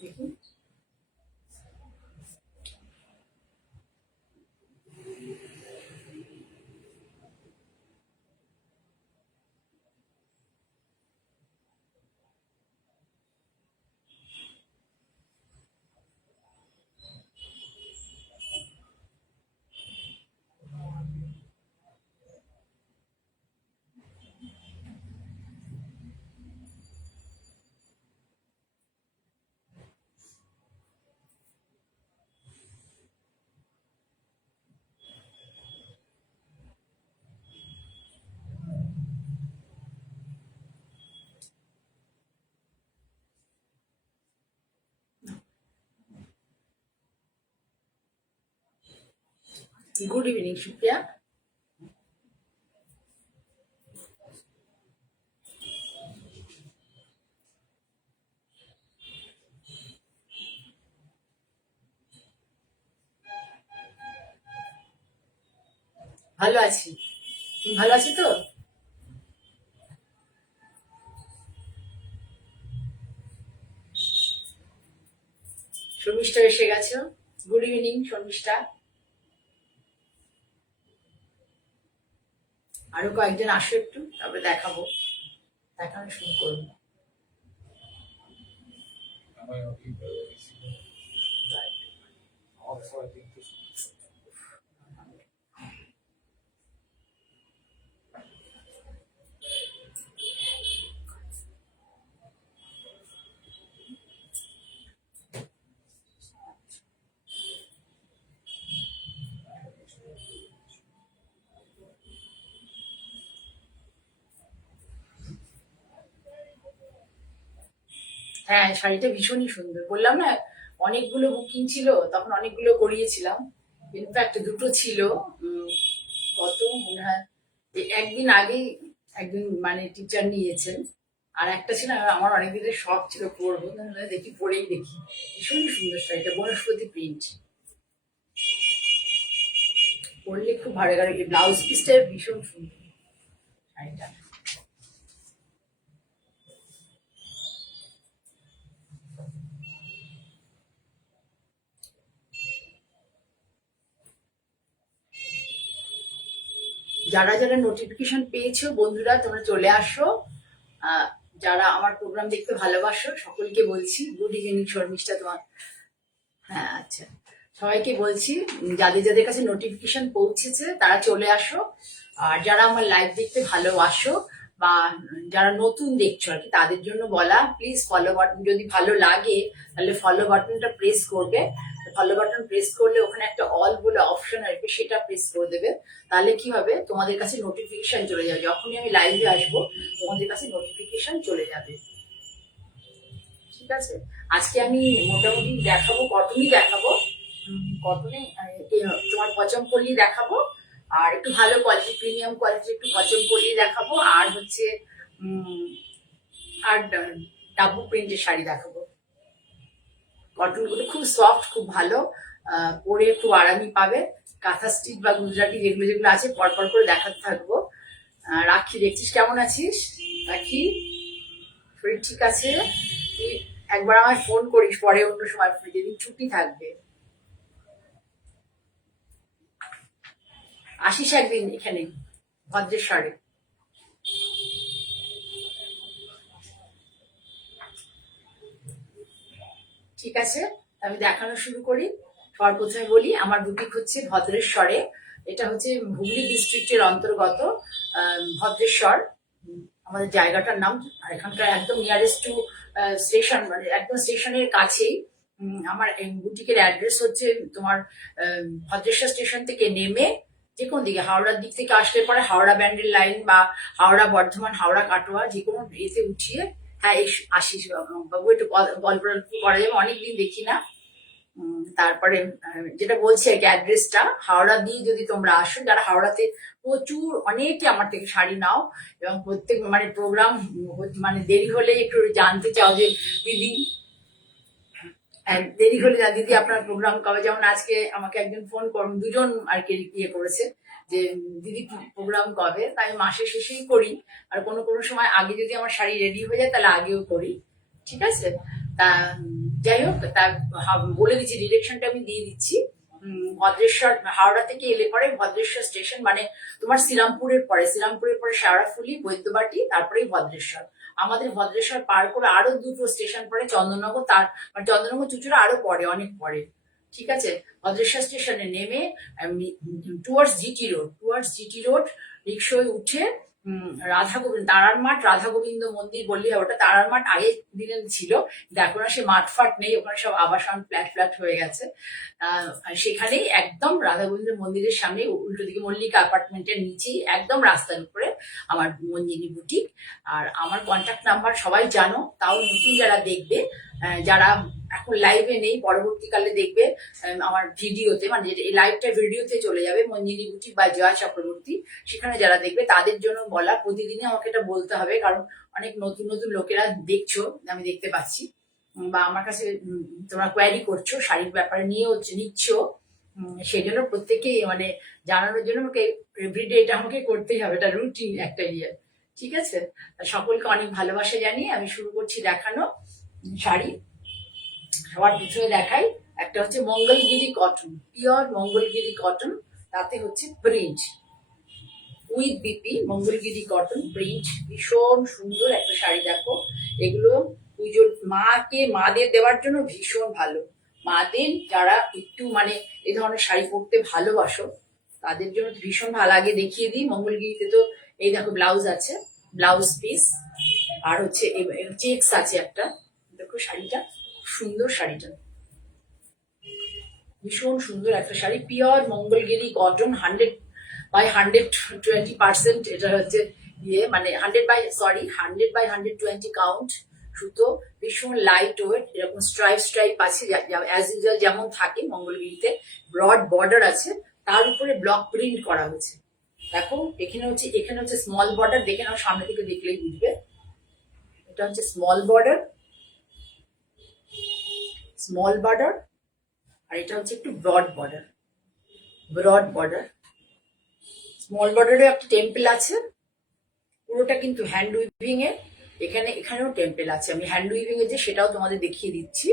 দেখুন good evening Supriya. ভালো আছি, তুমি ভালো আছো তো? শর্মিষ্ঠা এসে গেছো। Good evening Sharmishtha. আরো কয়েকজন আসো একটু, তারপরে দেখাবো, দেখানো শুরু করবো। হ্যাঁ, শাড়িটা ভীষণই সুন্দর, বললাম না অনেকগুলো বুকিং ছিল, তখন অনেকগুলো করিয়েছিলাম। ইনফ্যাক্ট দুটো ছিল, কত মনে হয় একদিন আগেই একদিন মানে টিচার নিয়েছেন। আর একটা ছিল আমার অনেক দিনের শখ ছিল পরবো, দেখি পরেই দেখি। ভীষণই সুন্দর শাড়িটা, বনস্পতি প্রিন্ট, পরলে খুব ভালো লাগে। ব্লাউজ পিসটা ভীষণ সুন্দর শাড়িটা। যারা যারা নোটিফিকেশন পেয়েছো বন্ধুরা, তোমরা চলে আসো। যারা আমার প্রোগ্রাম দেখতে ভালোবাসো সকলকে বলছি গুড ইভিনিং শর্মিষ্ঠা তোমার। হ্যাঁ আচ্ছা, সবাইকে বলছি যাদের যাদের কাছে নোটিফিকেশন পৌঁছেছে তারা চলে আসো। আর যারা আমার লাইভ দেখতে ভালোবাসো বা যারা নতুন দেখছো আর কি, তাদের জন্য বলা, প্লিজ ফলো বাটন, যদি ভালো লাগে তাহলে ফলো বাটনটা প্রেস করবে। ফলো বাটন প্রেস করলে ওখানে একটা অল বলে অপশন আসবে, সেটা প্রেস করে দেবে। তাহলে কি হবে, তোমাদের কাছে নোটিফিকেশন চলে যাবে, যখনই আমি লাইভে আসবো তোমাদের কাছে নোটিফিকেশন চলে যাবে। ঠিক আছে, আজকে আমি মোটামুটি দেখাবো, কটনই দেখাবো, কটনে তোমার পচমপল্লি দেখাবো, আর একটু ভালো কোয়ালিটি প্রিমিয়াম কোয়ালিটি একটু পচমপল্লি দেখাবো, আর হচ্ছে আর ডাবু প্রিন্টের শাড়ি দেখাবো। কটনগুলো খুব সফট, খুব ভালো, পরে খুব আরামই পাবে। কাঁথা স্টিচ বা গুজরাটি যেগুলো যেগুলো আছে পরপর করে দেখাতে থাকবো। রাখি, দেখছিস কেমন আছিস রাখি? শরীর ঠিক আছে? তুই একবার আমায় ফোন করিস পরে অন্য সময়, যেদিন ছুটি থাকবে আসিস একদিন এখানে ভদ্রেশ্বরে। ঠিক আছে, আমি দেখানো শুরু করি। সবার প্রথমে বলি আমার বুটিক হচ্ছে ভদ্রেশ্বরে, এটা হচ্ছে হুগলি ডিস্ট্রিক্টের অন্তর্গত ভদ্রেশ্বর আমাদের জায়গাটার নাম। আর এখানকার একদম নিয়ারেস্ট টু স্টেশন, মানে একদম স্টেশনের কাছেই আমার বুটিকের অ্যাড্রেস হচ্ছে তোমার ভদ্রেশ্বর স্টেশন থেকে নেমে যে কোনো দিকে, হাওড়ার দিক থেকে আসলে পরে হাওড়া ব্যান্ডেল লাইন বা হাওড়া বর্ধমান, হাওড়া কাটোয়া যে কোনো এতে উঠিয়ে, হ্যাঁ আসিস বাবু, একটু গল্প করা যাবে, অনেকদিন দেখি না। তারপরে যেটা বলছি আর কি, অ্যাড্রেসটা হাওড়া দিয়ে যদি তোমরা আসো, যারা হাওড়াতে প্রচুর অনেকে আমার থেকে শাড়ি নাও এবং প্রত্যেক মানে প্রোগ্রাম মানে দেরি হলে একটু জানতে চাও যে দিদি, দেরি হলে দিদি আপনার প্রোগ্রাম কবে, যেমন আজকে আমাকে একজন ফোন করুন, দুজন আর কি ইয়ে করেছে যে দিদি প্রোগ্রাম কবে, তাই আমি মাসের শেষেই করি। আর কোনো কোনো সময় আগে যদি আমার শাড়ি রেডি হয়ে যায় তাহলে আগেও করি, ঠিক আছে। তা যাই হোক, তা বলে দিচ্ছি, ডিরেকশনটা আমি দিয়ে দিচ্ছি। ভদ্রেশ্বর, হাওড়া থেকে এলে পরে ভদ্রেশ্বর স্টেশন, মানে তোমার শ্রীরামপুরের পরে শেওড়াফুলি, বৈদ্যবাটি, তারপরেই ভদ্রেশ্বর। আমাদের ভদ্রেশ্বর পার করে আরো দুটো স্টেশন পরে চন্দননগর, তার মানে চন্দননগর চুচুড়া আরো পরে, অনেক পরে, ঠিক আছে। ভদ্রেশ্বর স্টেশনে নেমে টুয়ার্ডস জিটি রোড রিক্সায় উঠে রাধা গোবিন্দ, তারার মাঠ, রাধা গোবিন্দ মন্দির বললি ওটা তারার মাঠ আগের দিনে ছিল, এখন আর সে মাঠ ফাট নেই, ওখানে সব আবাসন ফ্ল্যাট হয়ে গেছে। সেখানেই একদম রাধা গোবিন্দ মন্দিরের সামনে উল্টো দিকে মল্লিকা অ্যাপার্টমেন্টের নিচেই একদম রাস্তার উপরে আমার মঞ্জিনী বুটিক। আর আমার কন্ট্যাক্ট নাম্বার সবাই জানো, তাও নতুন যারা দেখবে, যারা এখন লাইভে নেই, পরবর্তীকালে দেখবে আমার ভিডিওতে, মানে এই লাইভটা ভিডিওতে চলে যাবে, মঞ্জিনী বুটিক বা জয়া চক্রবর্তী, সেখানে যারা দেখবে তাদের জন্য বলা, প্রতিদিনই আমাকে এটা বলতে হবে, কারণ অনেক নতুন নতুন লোকেরা দেখছো, আমি দেখতে পাচ্ছি, বা আমার কাছে তোমরা কোয়ারি করছো শাড়ির ব্যাপারে নিয়ে নিচ্ছ, সেই জন্য প্রত্যেকেই মানে জানানোর জন্য আমাকে এভরিডে এটা আমাকে করতেই হবে, এটা রুটিন একটা ইয়ে, ঠিক আছে। সকলকে অনেক ভালোবাসা জানিয়ে আমি শুরু করছি দেখানো শাড়ি। সবার পিছনে দেখাই, একটা হচ্ছে Mangalagiri cotton, pure Mangalagiri cotton, তাতে হচ্ছে print with BP, Mangalagiri cotton print, ভীষণ সুন্দর একটা শাড়ি। দেখো, এগুলো পুজোর মাদের দেওয়ার জন্য ভীষণ ভালো। মাদের যারা একটু মানে এই ধরনের শাড়ি পরতে ভালোবাসো তাদের জন্য ভীষণ ভালো। আগে দেখিয়ে দিই, মঙ্গলগিরিতে তো এই দেখো ব্লাউজ আছে, ব্লাউজ পিস, আর হচ্ছে চেক্স আছে একটা, দেখো শাড়িটা সুন্দর, শাড়িটা ভীষণ সুন্দর একটা শাড়ি, পিওর মঙ্গলগিরি কটন, 100/120%, এটা হচ্ছে ইয়ে মানে 100/120 কাউন্ট সুতো, ভীষণ লাইট ওয়েট, এরকম স্ট্রাইপ আছে অ্যাজ ইউজুয়াল যেমন থাকে মঙ্গলগিরিতে, ব্রড বর্ডার আছে, তার উপরে ব্লক প্রিন্ট করা হয়েছে। দেখো এখানে হচ্ছে স্মল বর্ডার, দেখে নাও, সামনে থেকে দেখলেই বুঝবে, এটা হচ্ছে স্মল বর্ডার, আর এটা হচ্ছে একটু ব্রড বর্ডার। স্মল বর্ডারে একটা টেম্পল আছে, পুরোটা কিন্তু হ্যান্ড উইভিং এ, এখানেও টেম্পল আছে, আমি হ্যান্ড উইভিং এ যে সেটাও তোমাদের দেখিয়ে দিচ্ছি।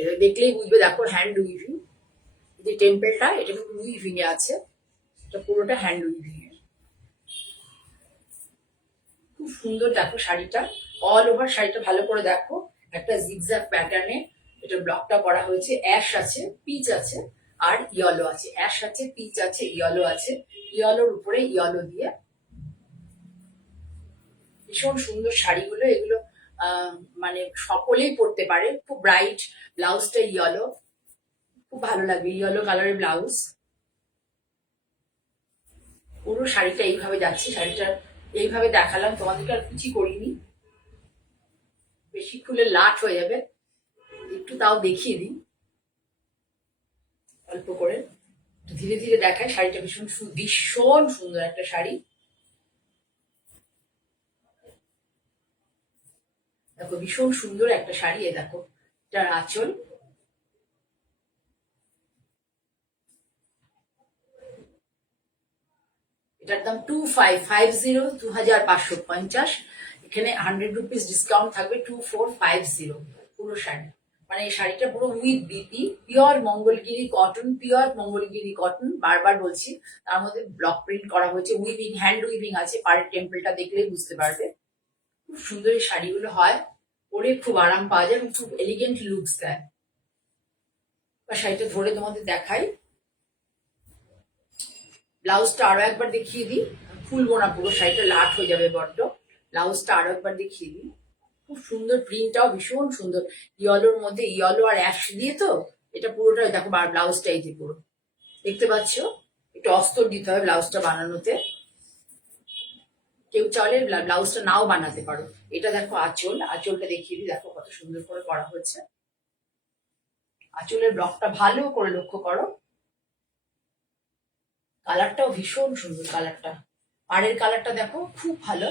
এটা দেখলেই বুঝবে, দেখো হ্যান্ড উইভিং, যে টেম্পলটা এটা কিন্তু উইভিং এ আছে, এটা পুরোটা হ্যান্ড উইভিং এ, খুব সুন্দর। দেখো শাড়িটা অল ওভার, শাড়িটা ভালো করে দেখো, একটা জিগজ্যাগ প্যাটার্নে এটা ব্লকটা করা হয়েছে, অ্যাশ আছে, পিচ আছে, আর ইয়েলো আছে, অ্যাশ আছে, পিচ আছে, ইয়েলো আছে, ইয়েলোর উপরে ইয়েলো দিয়ে, ভীষণ সুন্দর শাড়িগুলো এগুলো। মানে সকলেই পরতে পারে, খুব ব্রাইট, ব্লাউজটা ইয়েলো, খুব ভালো লাগবে, ইয়েলো কালারের ব্লাউজ। পুরো শাড়িটা এইভাবে যাচ্ছে, শাড়িটা এইভাবে দেখালাম তোমাদেরকে, আর কুচি করিনি, বেশি খুলে লাট হয়ে যাবে, একটু তাও দেখিয়ে দিই অল্প করে, ধীরে ধীরে দেখায়। শাড়িটা ভীষণ সুন্দর একটা শাড়ি, দেখো ভীষণ সুন্দর একটা শাড়ি। এ দেখো এটার আঁচল, এটার দাম 2550, এখানে 100 রুপিস ডিসকাউন্ট থাকবে, 2450 পুরো শাড়ি। মানে এই শাড়িটা পুরো with BP, pure Mangalagiri cotton, বারবার বলছি, তার মধ্যে ব্লক প্রিন্ট করা হয়েছে, উইভিং, হ্যান্ড উইভিং আছে, পাড়ের টেম্পলটা দেখলেই বুঝতে পারবে। খুব সুন্দর এই শাড়িগুলো হয়, পরে খুব আরাম পাওয়া যায়, খুব এলিগেন্ট লুকস দেয়। শাড়িটা ধরে তোমাদের দেখাই, ব্লাউজটা আরো একবার দেখিয়ে দিই, খুলবো না, পুরো শাড়িটা লাট হয়ে যাবে বড্ড, ব্লাউজটা আরো একবার দেখিয়ে দিই, খুব সুন্দর, প্রিন্টটাও ভীষণ সুন্দর, ইয়েলোর মধ্যে ইয়েলো আর অ্যাশ দিয়ে, তো এটা পুরোটা দেখো, ব্লাউজটা এই যে পুরো দেখতে পাচ্ছ, একটু অস্তর দিতে হবে ব্লাউজটা বানানোতে, কেউ চাইলে ব্লাউজটা নাও বানাতে পারো। এটা দেখো আঁচলটা দেখিয়ে দিই, দেখো কত সুন্দর করে করা হয়েছে, আঁচলের ব্লকটা ভালো করে লক্ষ্য করো, কালারটাও ভীষণ সুন্দর, কালারটা পাড়ের কালারটা দেখো খুব ভালো,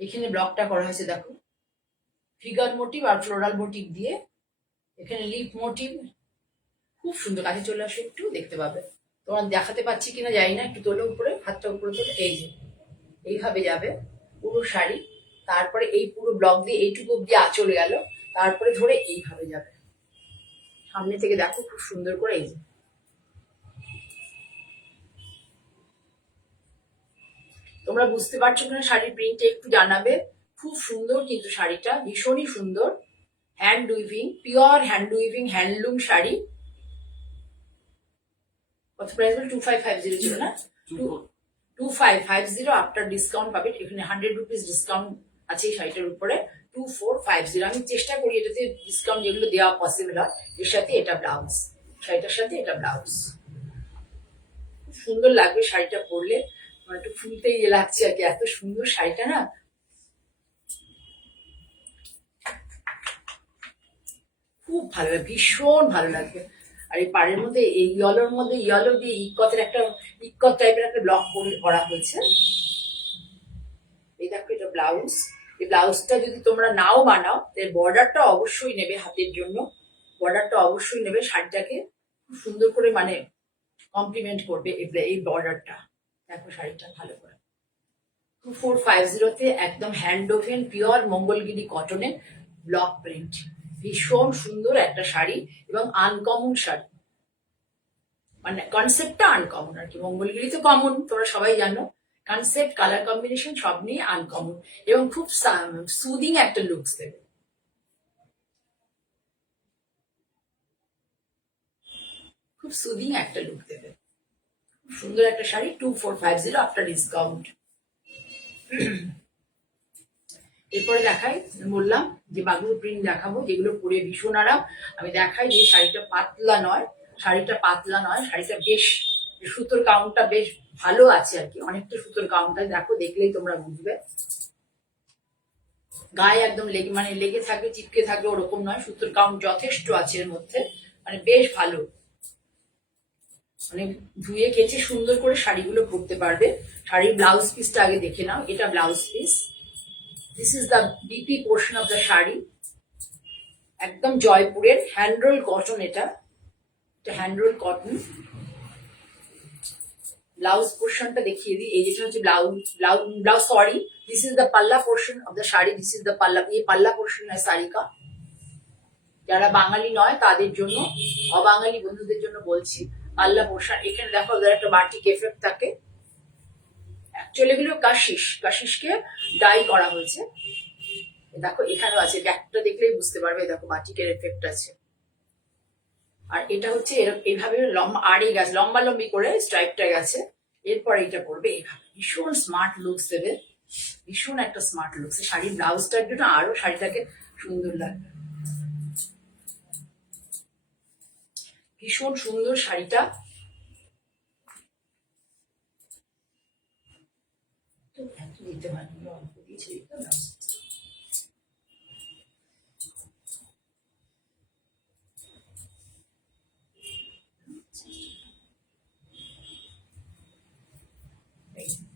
এখানে ব্লকটা করা হয়েছে দেখো, ফিগার মোটিভ আর ফ্লোরাল মোটিভ দিয়ে এখানে লিপ মোটিভ, খুব সুন্দর। কাছে চলে আসো, একটু দেখতে পাবে। তোমার দেখাতে পাচ্ছি কিনা জানি না, একটু তোলো উপরে, হাতটা উপরে তোলো। এই যে এইভাবে যাবে পুরো শাড়ি, তারপরে এই পুরো ব্লক দিয়ে এইটুকু অব্দি চলে গেল, তারপরে ধরে এইভাবে যাবে। সামনে থেকে দেখো খুব সুন্দর করে। এই যে তোমরা বুঝতে পারছো কিনা শাড়ির প্রিন্টে একটু জানাবে। খুব সুন্দর কিন্তু শাড়িটা, ভীষণই সুন্দর। Hand weaving, pure hand weaving handloom sari. কত প্রাইস বল? 2550 ছিল না? 2550 আফটার ডিসকাউন্ট পাবে। এখানে 100 রুপিস ডিসকাউন্ট আছে এই শাড়িটার উপরে। 2450। আমি চেষ্টা করি এটাতে ডিসকাউন্ট যেগুলো দেওয়া পসিবল হয়। এর সাথে এটা ব্লাউজ, শাড়িটার সাথে এটা ব্লাউজ। খুব সুন্দর লাগবে শাড়িটা পরলে, মানে একটু ফুলতে ইয়ে লাগছে আর কি, এত সুন্দর শাড়িটা না। খুব ভালো লাগবে, ভীষণ ভালো লাগবে। আর এই পাড়ের মধ্যে এই ইয়েলোর মধ্যে ইয়েলো দিয়ে ইকতের একটা ইকত টাইপের একটা ব্লক করা হয়েছে। এই দেখো এটা ব্লাউজ। এই ব্লাউজটা যদি তোমরা নাও বানাও, এর বর্ডারটা অবশ্যই নেবে হাতের জন্য, বর্ডারটা অবশ্যই নেবে, শাড়িটাকে খুব সুন্দর করে মানে কমপ্লিমেন্ট করবে এই বর্ডারটা। দেখো শাড়িটা ভালো করে। 2450 একদম হ্যান্ড ওভেন পিওর মঙ্গলগিরি কটনের ব্লক প্রিন্ট। ভীষণ সুন্দর একটা শাড়ি এবং আনকমন শাড়ি, মানে কনসেপ্টটা আনকমন আর কি। মঙ্গলগিরি তো কমন, তোমরা সবাই জানো। কনসেপ্ট, কালার কম্বিনেশন সব নিয়ে আনকমন এবং খুব সুদিং একটা লুকস দেবে। খুব সুদিং একটা লুক দেবে। খুব সুন্দর একটা শাড়ি, 2450 আফটার ডিসকাউন্ট। এরপরে দেখাই, বললাম যে বাগুর প্রিন্ট দেখাবো যেগুলো পরে ভীষণ আরাম। আমি দেখাই যে শাড়িটা পাতলা নয়, শাড়িটা পাতলা নয়, শাড়িটা বেশ সুতোর কাউন্টটা বেশ ভালো আছে আর কি, অনেকটা সুতোর কাউন্টটা দেখো, দেখলেই তোমরা বুঝবে। গায়ে একদম লেগে মানে লেগে থাকবে, চিপকে থাকবে ওরকম নয়, সুতোর কাউন্ট যথেষ্ট আছে এর মধ্যে, মানে বেশ ভালো। মানে ধুয়ে কেচে সুন্দর করে শাড়িগুলো পরতে পারবে। শাড়ির ব্লাউজ পিসটা আগে দেখে নাও, এটা blouse piece. This is the BP portion of the sari. একদম জয়পুরের হ্যান্ডরোল কটন, এটা হ্যান্ডরোল কটন। ব্লাউজ পোর্শনটা দেখিয়ে দিই। এই যেটা হচ্ছে blouse, blouse sorry, this is the palla portion of the sari. This is the palla, এই পাল্লা পোর্শন है শাড়ি का। যারা বাঙালি নয় তাদের জন্য, অবাঙালি বন্ধুদের জন্য বলছি, পাল্লা পোর্শন। এখানে দেখো ওদের একটা বাটিক এফেক্ট থাকে। অ্যাকচুয়ালি এগুলো কাশিসকে ডাই করা হয়েছে। দেখো এখানেও আছে, ব্যাকটা দেখলেই বুঝতে পারবে, দেখো বাটিকের এফেক্ট আছে। আর এটা হচ্ছে এইভাবে লম্বা আড়ে গেছে, লম্বা লম্বি করে স্ট্রাইপটা গেছে। এরপর এটা পড়বে এইভাবে, ভীষণ স্মার্ট লুকস দেবে, ভীষণ একটা স্মার্ট লুকস। শাড়ির ব্লাউজটার জন্য আরো শাড়িটাকে সুন্দর লাগবে। ভীষণ সুন্দর শাড়িটা। দিতে পারি অল্প দিয়েছি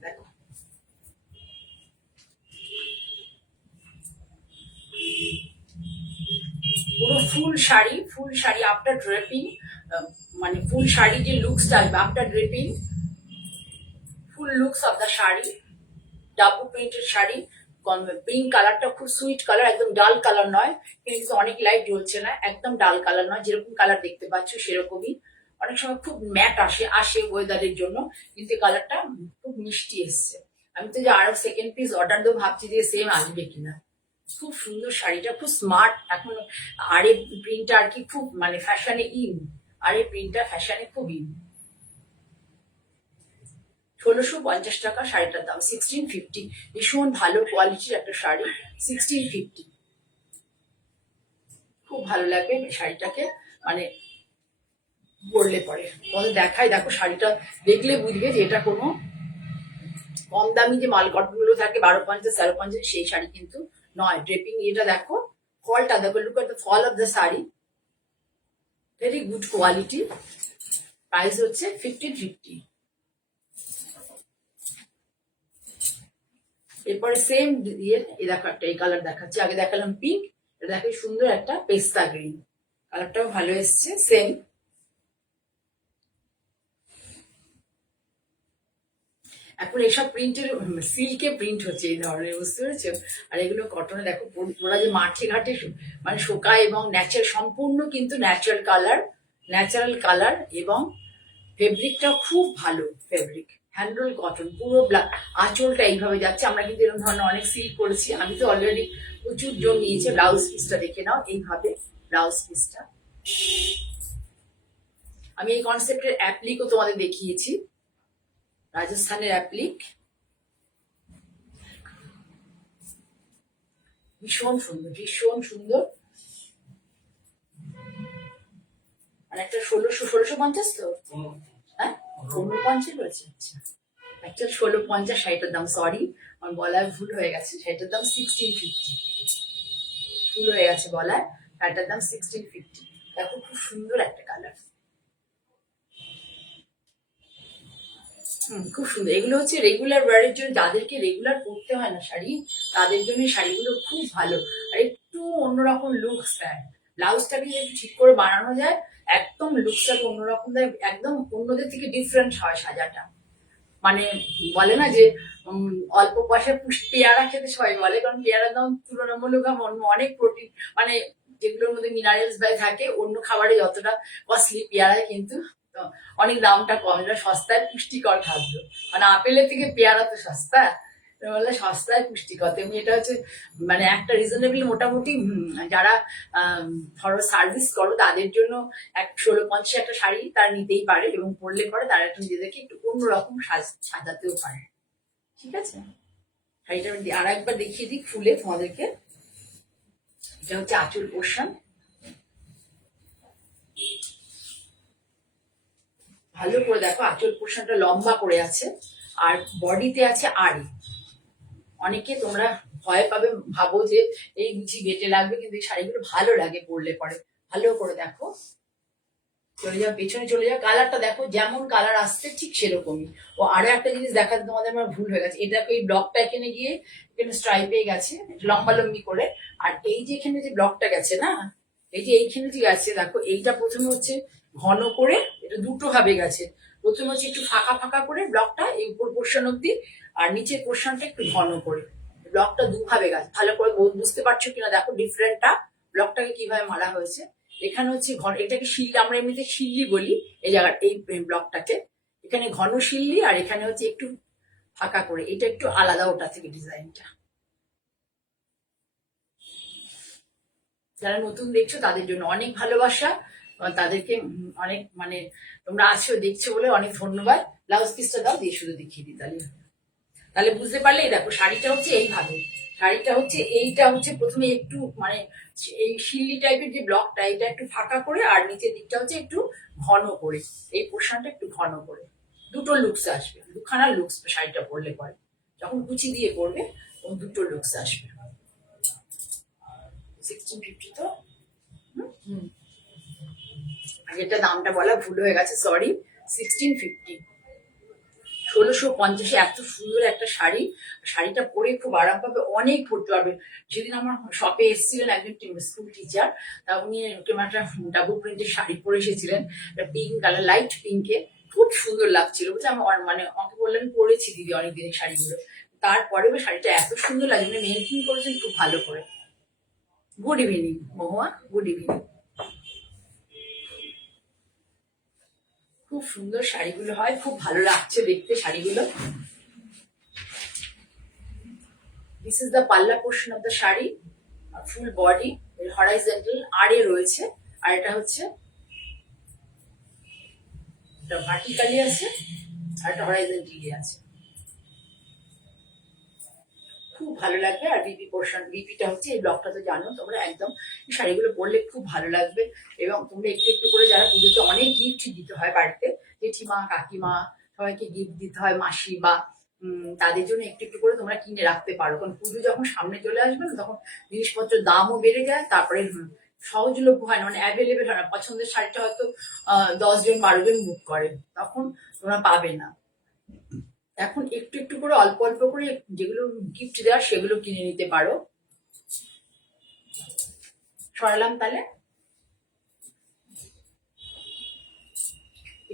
দেখো। পুরো ফুল শাড়ি আফটার ড্রেপিং, মানে ফুল শাড়ি যে লুকসটা আসবে after draping, full looks of the sari. Double প্রিন্টের শাড়ি, পিঙ্ক কালারটা খুব সুইট কালার, একদম ডাল কালার নয়, কিন্তু অনেক লাইট জ্বলছে না, একদম ডাল কালার নয়, যেরকম কালার দেখতে পাচ্ছ সেরকমই। অনেক সময় খুব ম্যাট আসে ওয়েদারের জন্য, কিন্তু কালারটা খুব মিষ্টি এসছে। আমি তো যে আরো সেকেন্ড পিস অর্ডার দেবো ভাবছি যে সেম আসবে কিনা। খুব সুন্দর শাড়িটা, খুব স্মার্ট। এখন আরে প্রিন্টটা আর কি খুব মানে ফ্যাশনে ইন, আরে প্রিন্টটা ফ্যাশনে খুব ইন। 1650 টাকা শাড়িটার দাম, 1650। ভীষণ ভালো কোয়ালিটির একটা শাড়ি, 1650। খুব ভালো লাগবে শাড়িটাকে, মানে পরলে পরে। তোমাদের দেখাই, দেখো শাড়িটা দেখলে বুঝবে যে এটা কোনো কম দামি যে মালকটন গুলো থাকে 1250 1350, সেই শাড়ি কিন্তু নয়। ড্রেপিং এটা দেখো, ফলটা দেখো, look at the fall of the sari, very good quality. Price হচ্ছে 1550। এরপরে সেম দিয়ে এই দেখো একটা এই কালার দেখাচ্ছি, আগে দেখালাম পিঙ্ক, এটা দেখো সুন্দর একটা পেস্তা গ্রিন কালারটাও ভালো এসছে, সেম। এখন এইসব প্রিন্টের সিল্কে প্রিন্ট হচ্ছে এই ধরনের, বুঝতে পেরেছো? আর এগুলো কটনে দেখো, ওরা যে মাঠে ঘাটে মানে শোকায়, এবং ন্যাচারাল, সম্পূর্ণ কিন্তু ন্যাচারাল কালার, এবং ফেব্রিকটা খুব ভালো ফেব্রিক, হ্যান্ডল কটন, পুরো ব্ল্যাক। আঁচলটা এইভাবে যাচ্ছে। আমরা কিন্তু এরকম ধরনের অনেক সিল্ক করেছি, আমি তো অলরেডি প্রচুর জন নিয়েছে। ব্লাউজ পিসটা দেখে নাও, এইভাবে ব্লাউজ পিসটা। আমি এই কনসেপ্টের অ্যাপ্লিকও তোমাদের দেখিয়েছি, রাজস্থানের অ্যাপ্লিক, ভীষণ সুন্দর, ভীষণ সুন্দর। মানে একটা 1650 তো, হ্যাঁ 1550 রয়েছে। আচ্ছা, অ্যাকচুয়াল 1650 শাড়িটার দাম, সরি আমার বলায় ভুল হয়ে গেছে, শাড়িটার দাম 1650, ভুল হয়ে গেছে বলায়, শাড়িটার দাম 1650। দেখো খুব সুন্দর একটা কালার, খুব সুন্দর। এগুলো হচ্ছে রেগুলার ওয়ারের জন্য, যাদেরকে রেগুলার পরতে হয় না শাড়ি, তাদের জন্য শাড়িগুলো খুব ভালো। আর একটু অন্যরকম লুকস দেয়, ব্লাউজটাকে যদি ঠিক করে বানানো যায়, একদম লুকসটাকে অন্যরকম দেয়, একদম অন্যদের থেকে ডিফারেন্ট হয় সাজাটা। মানে বলে না যে অল্প পয়সায় পেয়ারা খেতে সবাই বলে, কারণ পেয়ারার দাম তুলনামূলক অনেক প্রোটিন, মানে যেগুলোর মধ্যে মিনারেলস থাকে, অন্য খাবারে যতটা কস্টলি, পেয়ারায় কিন্তু অনেক দামটা কম, এটা সস্তায় পুষ্টিকর খাদ্য। মানে আপেলের থেকে পেয়ারা তো সস্তা, বলে সস্তায় পুষ্টিকর। তেমনি এটা হচ্ছে মানে একটা রিজনেবল, মোটামুটি যারা ধরো সার্ভিস করো তাদের জন্য 1650 একটা শাড়ি তারা নিতেই পারে, এবং পরলে পরে তারা একটু নিজেদেরকে একটু অন্যরকম সাজাতেও পারে। ঠিক আছে, শাড়িটা আমি আর একবার দেখিয়ে দিই খুলে তোমাদেরকে। এটা হচ্ছে আঁচল পোর্শন, ভালো করে দেখো, আঁচল পোর্শনটা লম্বা করে আছে, আর বডিতে আছে আড়ি। অনেকে তোমরা ভয় পাবে, ভাবো যে এই বুঝি বেটে লাগবে, কিন্তু এই শাড়িগুলো ভালো লাগে পরলে পরে। ভালো করে দেখো, চলে যাও পেছনে, চলে যাও, কালারটা দেখো যেমন কালার আসছে ঠিক সেরকমই। ও আরো একটা জিনিস দেখাতে তোমাদের আমার ভুল হয়ে গেছে, এটা এই ব্লকটা এখানে গিয়ে এখানে স্ট্রাইপে গেছে লম্বা লম্বি করে, আর এই যে এখানে যে ব্লকটা গেছে না, এই যে এইখানে যে গেছে দেখো, এইটা প্রথমে হচ্ছে ঘন করে, এটা দুটো ভাবে গেছে। প্রথমে হচ্ছে একটু ফাঁকা ফাঁকা করে ব্লকটা এই উপর পোর্শন অব্দি, আর নিচের পোর্শনটা একটু ঘন করে, ব্লকটা দুভাবে গেছে। ভালো করে বুঝতে পারছো কিনা দেখো ডিফারেন্টটা, ব্লকটাকে কিভাবে মারা হয়েছে। এখানে হচ্ছে ঘন, এটাকে শিল্লি, আমরা এমনিতে শিল্লি বলি এই জায়গার, এই ব্লকটাকে এখানে ঘন শিল্লি, আর এখানে হচ্ছে একটু ফাঁকা করে, এটা একটু আলাদা ওটা থেকে ডিজাইনটা। যারা নতুন দেখছো তাদের জন্য অনেক ভালোবাসা, তাদেরকে অনেক মানে তোমরা আছো দেখছো বলে অনেক ধন্যবাদ। ব্লাউজ পিসটা দাও, দিয়ে শুধু দেখিয়ে দিই, তাহলে তাহলে বুঝতে পারলে। দেখো শাড়িটা হচ্ছে এইভাবে, শাড়িটা হচ্ছে এইটা হচ্ছে প্রথমে একটু মানে এই শিল্লি টাইপের যে ব্লকটা, এটা একটু ফাঁকা করে, আর নিচের দিকটা হচ্ছে একটু ঘন করে, এই পোর্শনটা একটু ঘন করে। দুটো লুকস আসবে, দুখানা লুকস শাড়িটা পরলে পরে, যখন কুচি দিয়ে পরবে তখন দুটো লুকস আসবে। 1650 তো, হুম, আর এটা দামটা বলা ভুল হয়ে গেছে, সরি, 1650, 1650। এত সুন্দর একটা শাড়ি, শাড়িটা পরে খুব আরাম পাবে, অনেক পরতে পারবে। যেদিন আমার শপে এসেছিলেন একজন স্কুল টিচার, তা উনি একটা ডাবল প্রিন্টের শাড়ি পরে এসেছিলেন, পিঙ্ক কালার, লাইট পিঙ্কে, খুব সুন্দর লাগছিল। বুঝলে আমার মানে আমাকে বললেন পরেছি দিদি অনেকদিন এই শাড়িগুলো, তারপরেও শাড়িটা এত সুন্দর লাগে, উনি মেকিং করেছেন খুব ভালো করে। গুড ইভিনিং মহুয়া, গুড ইভিনিং। খুব সুন্দর শাড়িগুলো হয়, খুব ভালো লাগছে দেখতে শাড়িগুলো। This is the palla portion of the sari, full body, horizontal আড়ে রয়েছে, আর এটা হচ্ছে এটা ভার্টিক্যালি আছে, আর এটা হরাইজন্টালি আছে। খুব ভালো লাগবে। আর বিপি পোর্শন, বিপিটা হচ্ছে এই ব্লকটা তো জানো তোমরা, একদম শাড়িগুলো পরলে খুব ভালো লাগবে। এবং তোমরা একটু একটু করে, যারা পুজোতে অনেক গিফট দিতে হয় বাড়িতে, জেঠিমা কাকিমা সবাইকে গিফট দিতে হয়, মাসি বা তাদের জন্য একটু একটু করে তোমরা কিনে রাখতে পারো, কারণ পুজো যখন সামনে চলে আসবে না, তখন জিনিসপত্রের দামও বেড়ে যায়, তারপরে সহজলভ্য হয় না, মানে অ্যাভেলেবেল হয় না। পছন্দের শাড়িটা হয়তো 10 জন 12 জন বুক করে, তখন তোমরা পাবে না। এখন একটু একটু করে, অল্প অল্প করে যেগুলো গিফট দেওয়ার সেগুলো কিনে নিতে পারো। সরালাম তাহলে।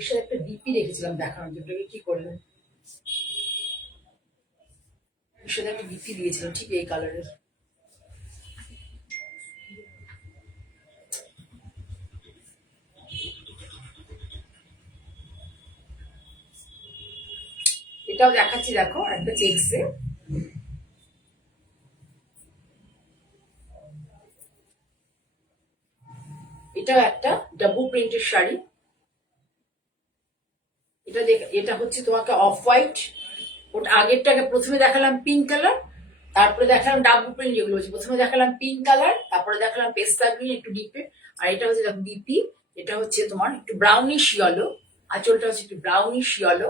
এর সাথে একটা ডিপি রেখেছিলাম দেখানোর জন্য, কি করলেন? এর সাথে একটা ডিপি দিয়েছিলাম ঠিক এই কালারের। এটাও দেখাচ্ছি, দেখো একটা চেকসে, এটাও একটা ডাবল প্রিন্টের শাড়ি। এটা হচ্ছে তোমাকে অফ হোয়াইট, ওটা আগেরটাকে প্রথমে দেখালাম পিঙ্ক কালার, তারপরে দেখালাম ডাবল প্রিন্ট যেগুলো হচ্ছে, প্রথমে দেখালাম পিঙ্ক কালার, তারপরে দেখালাম পেস্তা গ্রিন একটু ডিপে, আর এটা হচ্ছে দেখো ডিপি, এটা হচ্ছে তোমার একটু ব্রাউনিশ ইয়েলো, আঁচলটা হচ্ছে একটু ব্রাউনিশ ইয়েলো,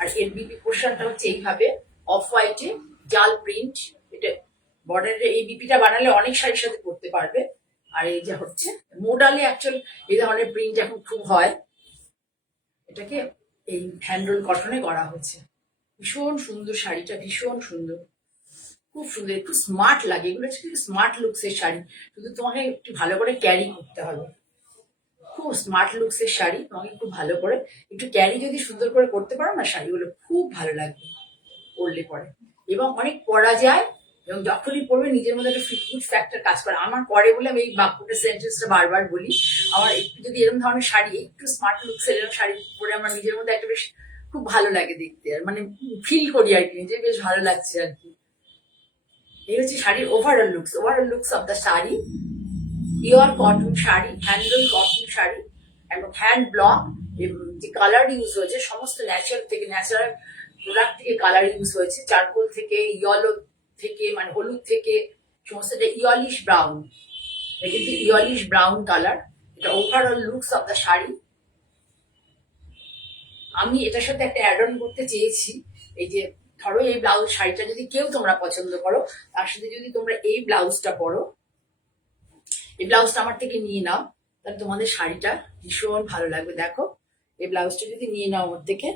আর এর বিপি পোর্শনটা হচ্ছে এইভাবে অফ হোয়াইটে জাল প্রিন্ট। এটা বর্ডারের এই বিপিটা বানালে অনেক শাড়ির সাথে পরতে পারবে। আর এই যে হচ্ছে মোডালে অ্যাকচুয়াল এই ধরনের প্রিন্ট এখন খুব হয়, এটাকে এই হ্যান্ডল কটনে করা হয়েছে। ভীষণ সুন্দর শাড়িটা, ভীষণ সুন্দর, খুব সুন্দর, একটু স্মার্ট লাগে, এগুলো হচ্ছে স্মার্ট লুকস এর শাড়ি, শুধু তোমাকে একটু ভালো করে ক্যারি করতে হবে। খুব স্মার্ট লুকস এর শাড়ি, তোমাকে একটু ভালো করে একটু ক্যারি যদি সুন্দর করে করতে পারো না, শাড়িগুলো খুব ভালো লাগবে পরলে পরে, এবং অনেক পরা যায়, এবং যখনই পরবে নিজের মধ্যে একটা ফিট গুড ফ্যাক্টর কাজ করে। আমার করে বলে আমি এই বাক্যটা সেন্টেন্সটা বারবার বলি, আমার একটু যদি এরকম ধরনের শাড়ি, একটু স্মার্ট লুকস এর এরকম শাড়ি পরে আমার নিজের মধ্যে একটা বেশ খুব ভালো লাগে দেখতে, আর মানে ফিল করি আর কি, যে বেশ ভালো লাগছে আর কি। এই হচ্ছে শাড়ির overall looks of the sari. Pure cotton sari, handle cotton sari, এবং হ্যান্ড ব্লক, যে কালার ইউজ হয়েছে সমস্ত ন্যাচারাল প্রোডাক্ট থেকে কালার ইউজ হয়েছে, চারকোল থেকে, ইয়েলো থেকে, মানে হলুদ থেকে, সমস্তটা ইয়লিশ ব্রাউন, এটা কিন্তু ইয়লিশ ব্রাউন কালার। এটা overall looks of the sari. আমি এটার সাথে একটা অ্যাড অন করতে চেয়েছি, এই যে ধরো এই ব্লাউজ শাড়িটা যদি কেউ তোমরা পছন্দ করো, তার সাথে যদি তোমরা এই ব্লাউজটা পরো, এই ব্লাউজটা আমার থেকে নিয়ে নাও, তাহলে তোমাদের শাড়িটা ভীষণ ভালো লাগবে। দেখো এই ব্লাউজটা যদি নিয়ে নাও ওর থেকে,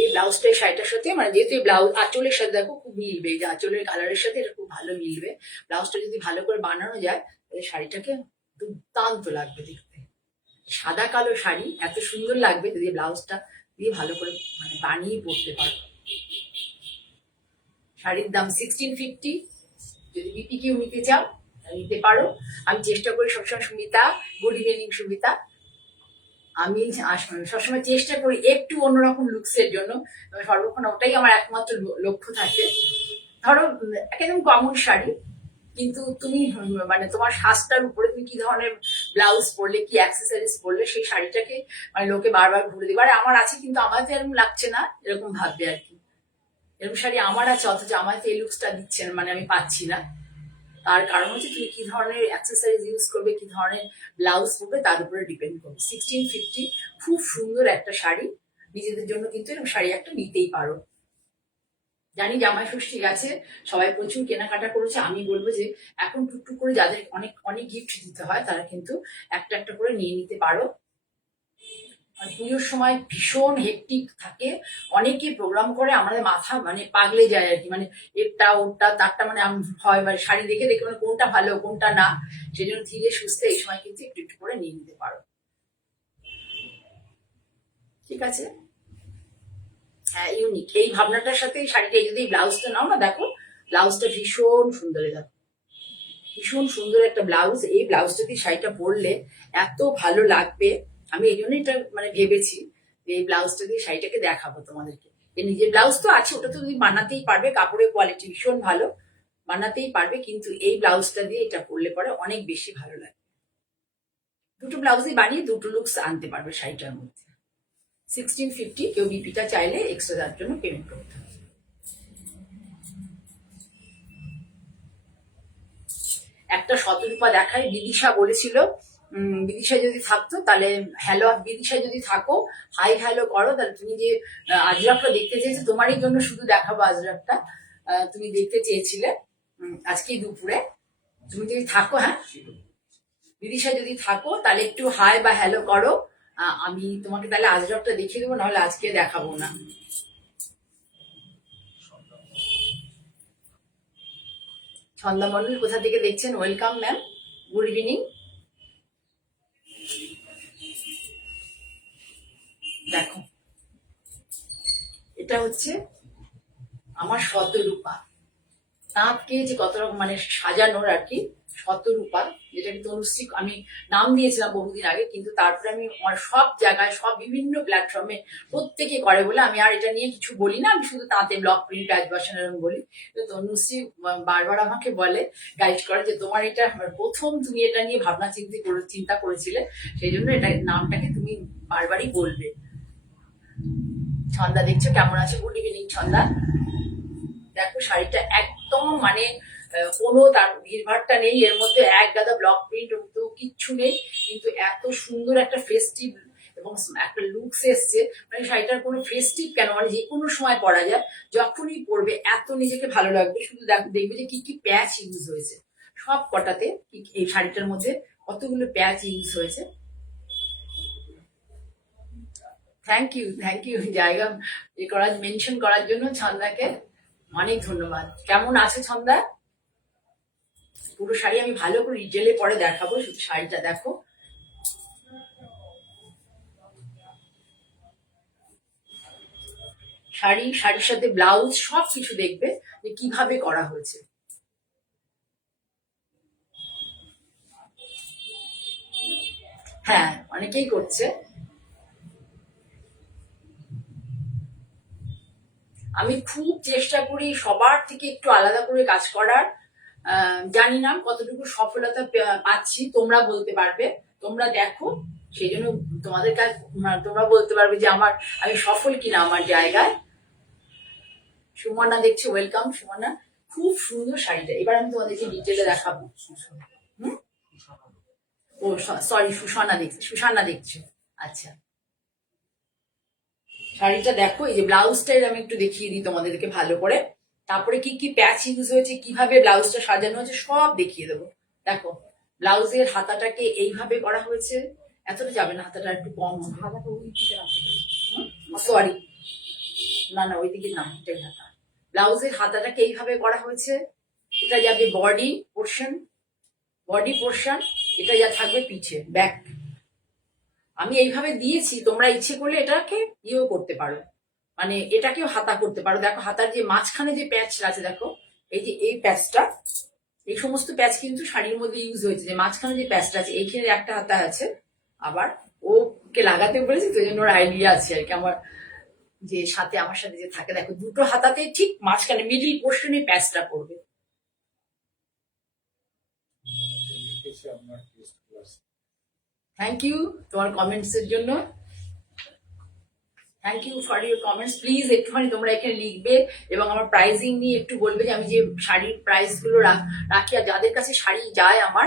এই ব্লাউজটা এই শাড়িটার সাথে, মানে যেহেতু এই ব্লাউজ আঁচলের সাথে দেখো খুব মিলবে, এই যে আঁচলের কালারের সাথে এটা খুব ভালো মিলবে। ব্লাউজটা যদি ভালো করে বানানো যায় তাহলে শাড়িটাকে দুর্দান্ত লাগবে দেখতে। সাদা কালো শাড়ি এত সুন্দর লাগবে যদি ব্লাউজটা দিয়ে ভালো করে মানে বানিয়ে পরতে পারো। শাড়ির দাম 1650। যদি বিপি কেউ নিতে চাও নিতে পারো। আমি চেষ্টা করি সবসময়, সুমিতা, গুড ইভিনিং সুমিতা, আমি সবসময় চেষ্টা করি একটু অন্যরকম লুকস এর জন্য, সর্বক্ষণ ওটাই আমার একমাত্র লক্ষ্য থাকে। ধরো একদম কমন শাড়ি, কিন্তু তুমি মানে তোমার সাজটার উপরে তুমি কি ধরনের ব্লাউজ পরলে, কি অ্যাক্সেসরিজ পরলে সেই শাড়িটাকে মানে লোকে বারবার ঘুরে দিবে, আরে আমার আছে কিন্তু আমার তো এরকম লাগছে না, এরকম ভাববে আর কি। এরকম শাড়ি আমার আছে অথচ আমার তো এই লুকসটা দিচ্ছে না, মানে আমি পাচ্ছি না। তার কারণ হচ্ছে তুমি কি ধরনের অ্যাক্সেসরিজ ইউজ করবে, কি ধরনের ব্লাউজ পরবে তার উপরে ডিপেন্ড করবে। 1650 খুব সুন্দর একটা শাড়ি, নিজেদের জন্য কিন্তু এরকম শাড়ি একটা নিতেই পারো। জানি জামাই ষষ্ঠী গেছে, সবাই প্রচুর কেনাকাটা করেছে, আমি বলবো যে এখন টুকটুক করে যাদের অনেক অনেক গিফট দিতে হয় তারা কিন্তু একটা একটা করে নিয়ে নিতে পারো। আর পুজোর সময় ভীষণ হেক্টিক থাকে, অনেকে প্রোগ্রাম করে, আমাদের মাথা মানে পাগলে যায় আর কি, মানে এটা ওটা তারটা, মানে হয় মানে শাড়ি দেখে দেখে মানে কোনটা ভালো কোনটা না, সেই জন্য ধীরে সুস্থে এই সময় কিন্তু একটু একটু করে নিয়ে নিতে পারো। ঠিক আছে, হ্যাঁ ইউনিক এই ভাবনাটার সাথে এই শাড়িটা, যদি ব্লাউজটা নাও না, দেখো ব্লাউজটা ভীষণ সুন্দর, দেখো ভীষণ সুন্দর একটা ব্লাউজ। এই ব্লাউজটা দিয়ে শাড়িটা পরলে এত ভালো লাগবে, আমি এই জন্যই এটা মানে ভেবেছি যে এই ব্লাউজটা দিয়ে শাড়িটাকে দেখাবো তোমাদেরকে। এই নিজের ব্লাউজ তো আছে, ওটা তো তুমি বানাতেই পারবে, কাপড়ের কোয়ালিটি ভীষণ ভালো, বানাতেই পারবে, কিন্তু এই ব্লাউজটা দিয়ে এটা পরলে পরে অনেক বেশি ভালো লাগে। দুটো ব্লাউজই বানিয়ে দুটো লুকস আনতে পারবে শাড়িটার মধ্যে। 1650, কেউ বিপিটা চাইলে এক্সট্রা তার জন্য পেমেন্ট করতে হবে। একটা শতরূপা দেখায়, বিদিশা বলেছিল, বিদিশা যদি থাকতো তাহলে, হ্যালো বিদিশা যদি থাকো, হাই হ্যালো করো, তাহলে তুমি যে আজরাকটা দেখতে চেয়েছো, তোমারই জন্য শুধু দেখাবো আজরাকটা, তুমি দেখতে চেয়েছিলে আজকে দুপুরে, তুমি যদি থাকো, হ্যাঁ বিদিশা যদি থাকো তাহলে একটু হাই বা হ্যালো করো, আমি তোমাকে তাহলে আজরাকটা দেখিয়ে দেবো, নাহলে আজকে দেখাবো না। ছন্দা মন্ডল কোথা থেকে দেখছেন, ওয়েলকাম ম্যাম, গুড ইভিনিং। দেখো, এটা হচ্ছে আমার শতরূপা তাঁতকে যে কত রকম মানে সাজানোর আর কি, শতরূপা, যেটাকে তনুশ্রী আমি নাম দিয়েছিলাম বহুদিন আগে, কিন্তু তারপরে আমি আমার সব জায়গায় সব বিভিন্ন প্ল্যাটফর্মে প্রত্যেকে করে বলে আমি আর এটা নিয়ে কিছু বলি না, আমি শুধু তাঁতে ব্লক প্রিন্ট প্যাচ বসানো বলি। তো তনুশ্রী বারবার আমাকে বলে, গাইড করে যে তোমার এটা প্রথম তুমি এটা নিয়ে ভাবনা চিন্তা করেছিলে, সেই জন্য এটা নামটাকে তুমি বারবারই বলবে। ছন্দা দেখছো কেমন আছে? Good evening Chhanda. দেখো শাড়িটা একদম মানে কোনো তার ভিড়ভাড়টা নেই এর মধ্যে, এক গাদা ব্লক প্রিন্ট তো কিচ্ছু নেই, কিন্তু এত সুন্দর একটা ফেস্টিভ এবং একটা লুকস এসছে। মানে শাড়িটার কোনো ফেস্টিভ কেন, মানে যে কোনো সময় পরা যায়, যখনই পরবে এত নিজেকে ভালো লাগবে। শুধু দেখবে যে কি কি প্যাচ ইউজ হয়েছে সব কটাতে, এই শাড়িটার মধ্যে কতগুলো প্যাচ ইউজ হয়েছে। থ্যাংক ইউ জায়গা মেনশন করার জন্য ছন্দাকে অনেক ধন্যবাদ। কেমন আছে ছন্দা? পুরো শাড়ি আমি ভালো করে ডিটেলে পরে দেখাবো, শুধু শাড়িটা দেখো। শাড়ির সাথে ব্লাউজ সব কিছু দেখবে যে কিভাবে করা হয়েছে। হ্যাঁ, অনেকেই করছে। আমি খুব চেষ্টা করি সবার থেকে একটু আলাদা করে কাজ করার। জানি না কতটুকু সফলতা পাচ্ছি, তোমরা বলতে পারবে, তোমরা দেখো, সেই জন্য তোমাদের কাছে তোমরা বলতে পারবে যে আমি সফল কিনা আমার জায়গায়। সুমনা দেখছি, ওয়েলকাম সুমনা। খুব সুন্দর শাড়িটা, এবার আমি তোমাদেরকে ডিটেলে দেখাবো। ও সরি, সুষানা দেখছি। আচ্ছা, শাড়িটা দেখো, এই যে ব্লাউজটাই আমি একটু দেখিয়ে দিই তোমাদেরকে ভালো করে, তারপরে কি কি প্যাচ ইউজ হয়েছে, কিভাবে ব্লাউজটা সাজানো হয়েছে সব দেখিয়ে দেবো। দেখো, ব্লাউজের হাতাটাকে এইভাবে করা হয়েছে, এতটা যাবে না, হাতাটা একটু কম, সরি, না ওইদিকে না, এটাই হাতা। ব্লাউজের হাতাটাকে এইভাবে করা হয়েছে, এটা যাবে বডি পোর্শন, এটা যা থাকবে পিছে ব্যাক। আমি এইভাবে দিয়েছি, তোমরা ইচ্ছে করলে এটাকে ইয়েও করতে পারো, মানে এটাকেও হাতা করতে পারো। দেখো হাতার যে মাঝখানে যে প্যাচ আছে, দেখো এই যে এই প্যাচটা, এই সমস্ত প্যাচ কিন্তু শাড়ির মধ্যে ইউজ হয়েছে। যে মাঝখানে যে প্যাচটা আছে, এইখানে একটা হাতা আছে, আবার ওকে লাগাতে বলেছি তো, জন্য ওর আইডিয়া আছে আর কি। আমার যে সাথে আমার সাথে যে থাকে, দেখো দুটো হাতাতে ঠিক মাঝখানে মিডিল পোর্শনে প্যাচটা পড়বে। থ্যাংক ইউ তোমার কমেন্টস এর জন্য, thank you for your comments. Please একটুখানি তোমরা এখানে লিখবে এবং আমার প্রাইজিং নিয়ে একটু বলবে যে আমি যে শাড়ির প্রাইস গুলো রাখি, আর যাদের কাছে শাড়ি যায় আমার,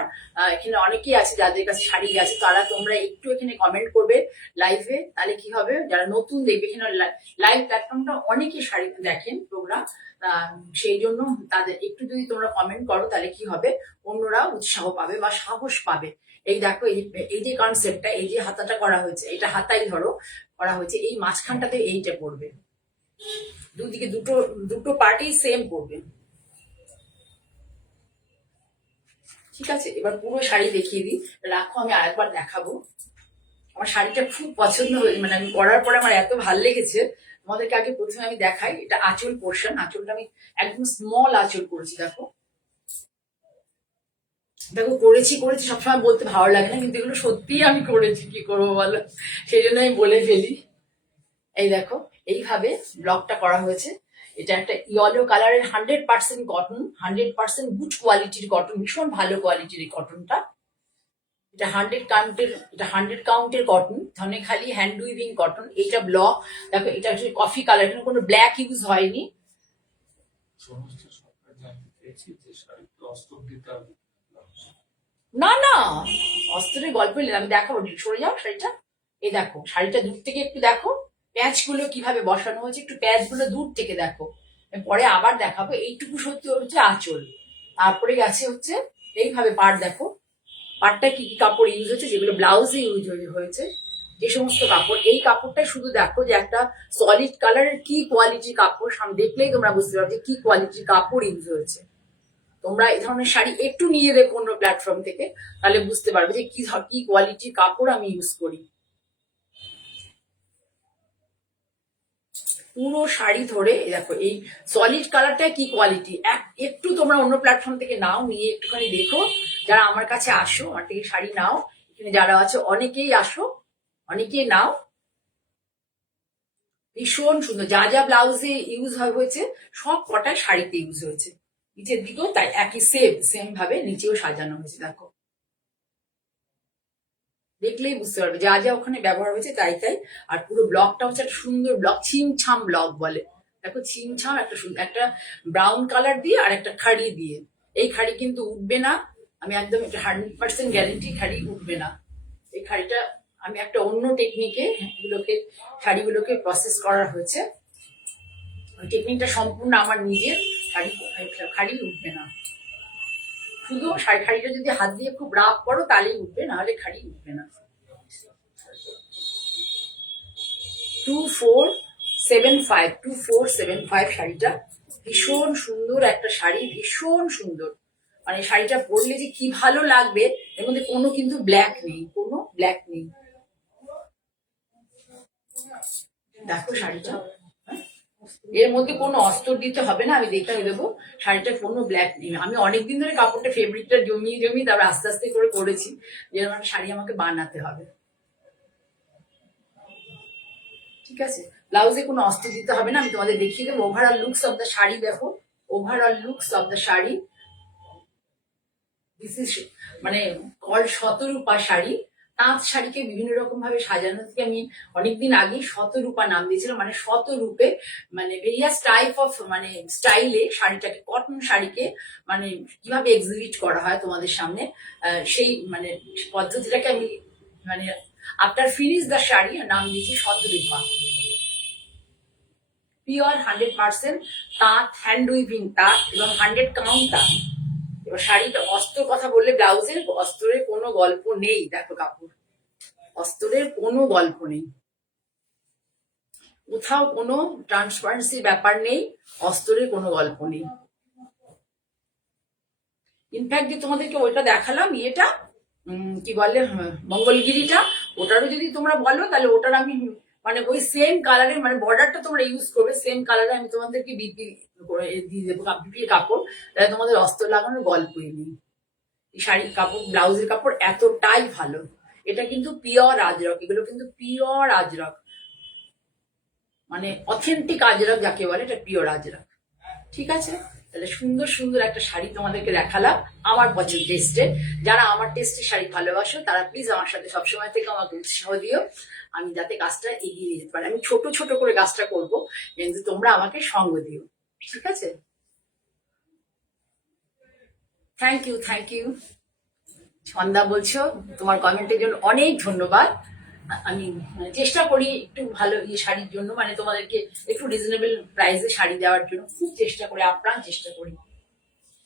এখানে অনেকেই আছে যাদের কাছে শাড়ি আছে, তারা তোমরা একটু এখানে কমেন্ট করবে লাইভে, তাহলে কি হবে, যারা নতুন দেখবে, এখানে লাইভ প্ল্যাটফর্মটা অনেকে শাড়ি দেখেন প্রোগ্রাম, সেই জন্য তাদের একটু যদি তোমরা কমেন্ট করো, তাহলে কি হবে, অন্যরা উৎসাহ পাবে বা সাহস পাবে। এই দেখো, এই যে কনসেপ্টটা, এই যে হাতাটা করা হয়েছে, এটা হাতাই ধরো করা হয়েছে, এই মাঝখানটাতে এইটা পড়বে, দুদিকে দুটো দুটো পার্টি সেম পড়বে। ঠিক আছে, এবার পুরো শাড়ি দেখিয়ে দিই, রাখো আমি আরেকবার দেখাবো। আমার শাড়িটা খুব পছন্দ হয়েছে, মানে আমি পরার পরে আমার এত ভালো লেগেছে। তোমাদেরকে আগে প্রথমে আমি দেখাই, এটা আঁচল পোর্শন, আঁচলটা আমি একদম স্মল আঁচল করেছি। দেখো দেখো, করেছি সবসময় বলতে ভালো লাগে না, কিন্তু এগুলো সত্যিই আমি করেছি, কি করবো বলো, সেই জন্য আমি বলে ফেলি। এই দেখো, এইভাবে ব্লকটা করা হয়েছে। এটা একটা ইয়েলো কালারের 100% কটন, 100% গুড কোয়ালিটির কটন, ভীষণ ভালো কোয়ালিটির এই কটনটা। এটা 100 কাউন্টের cotton, Dhanekhali hand weaving cotton. এইটা ব্লক, দেখো এটা হচ্ছে কফি কালার, এখানে কোনো ব্ল্যাক ইউজ হয়নি। না অস্ত্রের গল্প নিলাম, আমি দেখাবো, সরে যাও শাড়িটা। এই দেখো, শাড়িটা দূর থেকে একটু দেখো, প্যাচ গুলো কিভাবে বসানো হয়েছে, একটু প্যাচ গুলো দূর থেকে দেখো, পরে আবার দেখাবো। এইটুকু সত্যি হচ্ছে আঁচল, তারপরে গেছে হচ্ছে এইভাবে পাড়। দেখো পাড়টা কি কি কাপড় ইউজ হয়েছে, যেগুলো ব্লাউজে ইউজ হয়েছে, যে সমস্ত কাপড়, এই কাপড়টাই শুধু দেখো যে একটা সলিড কালারের কি কোয়ালিটির কাপড়, সামনে দেখলেই তোমরা বুঝতে পারবে কি কোয়ালিটির কাপড় ইউজ হয়েছে। তোমরা এই ধরনের শাড়ি একটু নিয়ে দেখো অন্য প্ল্যাটফর্ম থেকে, তাহলে বুঝতে পারবে যে কি কোয়ালিটির কাপড় আমি ইউজ করি। পুরো শাড়ি ধরে দেখো এই সলিড কালারটা কি কোয়ালিটি। একটু তোমরা অন্য প্ল্যাটফর্ম থেকে নাও, নিয়ে একটুখানি দেখো, যারা আমার কাছে আসো, আমার থেকে শাড়ি নাও, এখানে যারা আছে অনেকেই আসো, অনেকেই নাও। ভীষণ সুন্দর, যা যা ব্লাউজে ইউজ হয়েছে সব কটাই শাড়িতে ইউজ হয়েছে। নিচের দিকেও তাই একই সেম ভাবে নিচেও সাজানো হয়েছে। দেখো দেখলেই বুঝতে পারবে যা যা ওখানে ব্যবহার হয়েছে তাই তাই। আর পুরো ব্লকটা হচ্ছে একটা সুন্দর ব্লক, ছিমছাম ব্লক বলে। দেখো ছিমছাম একটা সুন্দর একটা ব্রাউন কালার দিয়ে আর একটা খাড়ি দিয়ে। এই খাড়ি কিন্তু উঠবে না, আমি একদম 100% গ্যারেন্টি খাড়ি উঠবে না। এই খাড়িটা আমি একটা অন্য টেকনিকে শাড়িগুলোকে প্রসেস করা হয়েছে, ওই টেকনিকটা সম্পূর্ণ আমার নিজের। খাড়ি উঠবে না, শুধু খাড়িটা যদি হাত দিয়ে খুব রাফ করো তাহলেই উঠবে, নাহলে খাড়ি উঠবে না। 2475 শাড়িটা ভীষণ সুন্দর একটা শাড়ি, ভীষণ সুন্দর। মানে শাড়িটা পরলে যে কি ভালো লাগবে, এর মধ্যে কোনো কিন্তু ব্ল্যাক নেই, কোনো ব্ল্যাক নেই। দেখো শাড়িটা, এর মধ্যে কোনো অস্ত্র দিতে হবে না, আমি দেখিয়ে দেবো। শাড়িটা কোনো ব্ল্যাক নেই। আমি অনেকদিন ধরে কাপড়টা ফেব্রিকটা জমিয়ে তারপর আস্তে আস্তে করে করেছি, যেরকম শাড়ি আমাকে বানাতে হবে। ঠিক আছে, ব্লাউজে কোনো অস্ত্র দিতে হবে না, আমি তোমাদের দেখিয়ে দেবো। Overall looks of the sari দেখো, overall looks of the sari. This is মানে কল্ড শতরূপা শাড়ি। তাঁত শাড়িকে বিভিন্ন রকম ভাবে সাজানো থেকে আমি অনেকদিন আগে শতরূপা নাম দিয়েছিলাম, মানে শতরূপে, মানে ভেরিয়াস টাইপ অফ মানে স্টাইলে শাড়িটাকে, কটন শাড়িকে মানে কিভাবে এক্সিবিট করা হয় তোমাদের সামনে, সেই মানে পদ্ধতিটাকে আমি মানে আফটার ফিনিশ দ্য শাড়ি নাম দিয়েছি শতরূপা। পিওর 100% তাঁত, হ্যান্ড উইভিং তাঁত এবং 100 কাউন্ট তাঁত। এবার শাড়িটা অস্ত্র কথা বললে, ব্লাউজের অস্ত্রের কোনো গল্প নেই। দেখো কাপড়, অস্ত্রের কোনো গল্প নেই, কোথাও কোনো ট্রান্সপারেন্সির ব্যাপার নেই, অস্ত্রের কোনো গল্প নেই। ইনফ্যাক্ট যে তোমাদেরকে ওইটা দেখালাম, ইয়েটা কি বলে মঙ্গলগিরিটা, ওটারও যদি তোমরা বলো তাহলে ওটার আমি মানে ওই সেম কালারের, মানে বর্ডারটা তোমরা ইউজ করবে সেম কালারে, আমি তোমাদেরকে বিপি করে দিয়ে দেবো, বিপি কাপড়, তাহলে তোমাদের অস্ত্র লাগানোর গল্পই নেই। শাড়ির কাপড়, ব্লাউজের কাপড় এতটাই ভালো। এটা কিন্তু পিওর আজরক, এগুলো কিন্তু পিওর আজরক, মানে অথেন্টিক আজরক যাকে বলে, এটা পিওর আজরক। ঠিক আছে, তাহলে সুন্দর সুন্দর একটা শাড়ি তোমাদেরকে দেখালাম আমার পছন্দ টেস্টে। যারা আমার টেস্টের শাড়ি ভালোবাসো তারা প্লিজ আমার সাথে সবসময় থেকে আমাকে উৎসাহ দিও, আমি যাতে কাজটা এগিয়ে নিয়ে যেতে পারি। আমি ছোট ছোট করে কাজটা করব, কিন্তু তোমরা আমাকে সঙ্গ দিও। ঠিক আছে, থ্যাংক ইউ, থ্যাংক ইউ। সন্ধ্যা বলছো, তোমার কমেন্টের জন্য অনেক ধন্যবাদ। আমি চেষ্টা করি একটু ভালো শাড়ির জন্য, মানে তোমাদেরকে একটু রিজনেবল প্রাইসে শাড়ি দেওয়ার জন্য খুব চেষ্টা করি, আপ্রাণ চেষ্টা করি।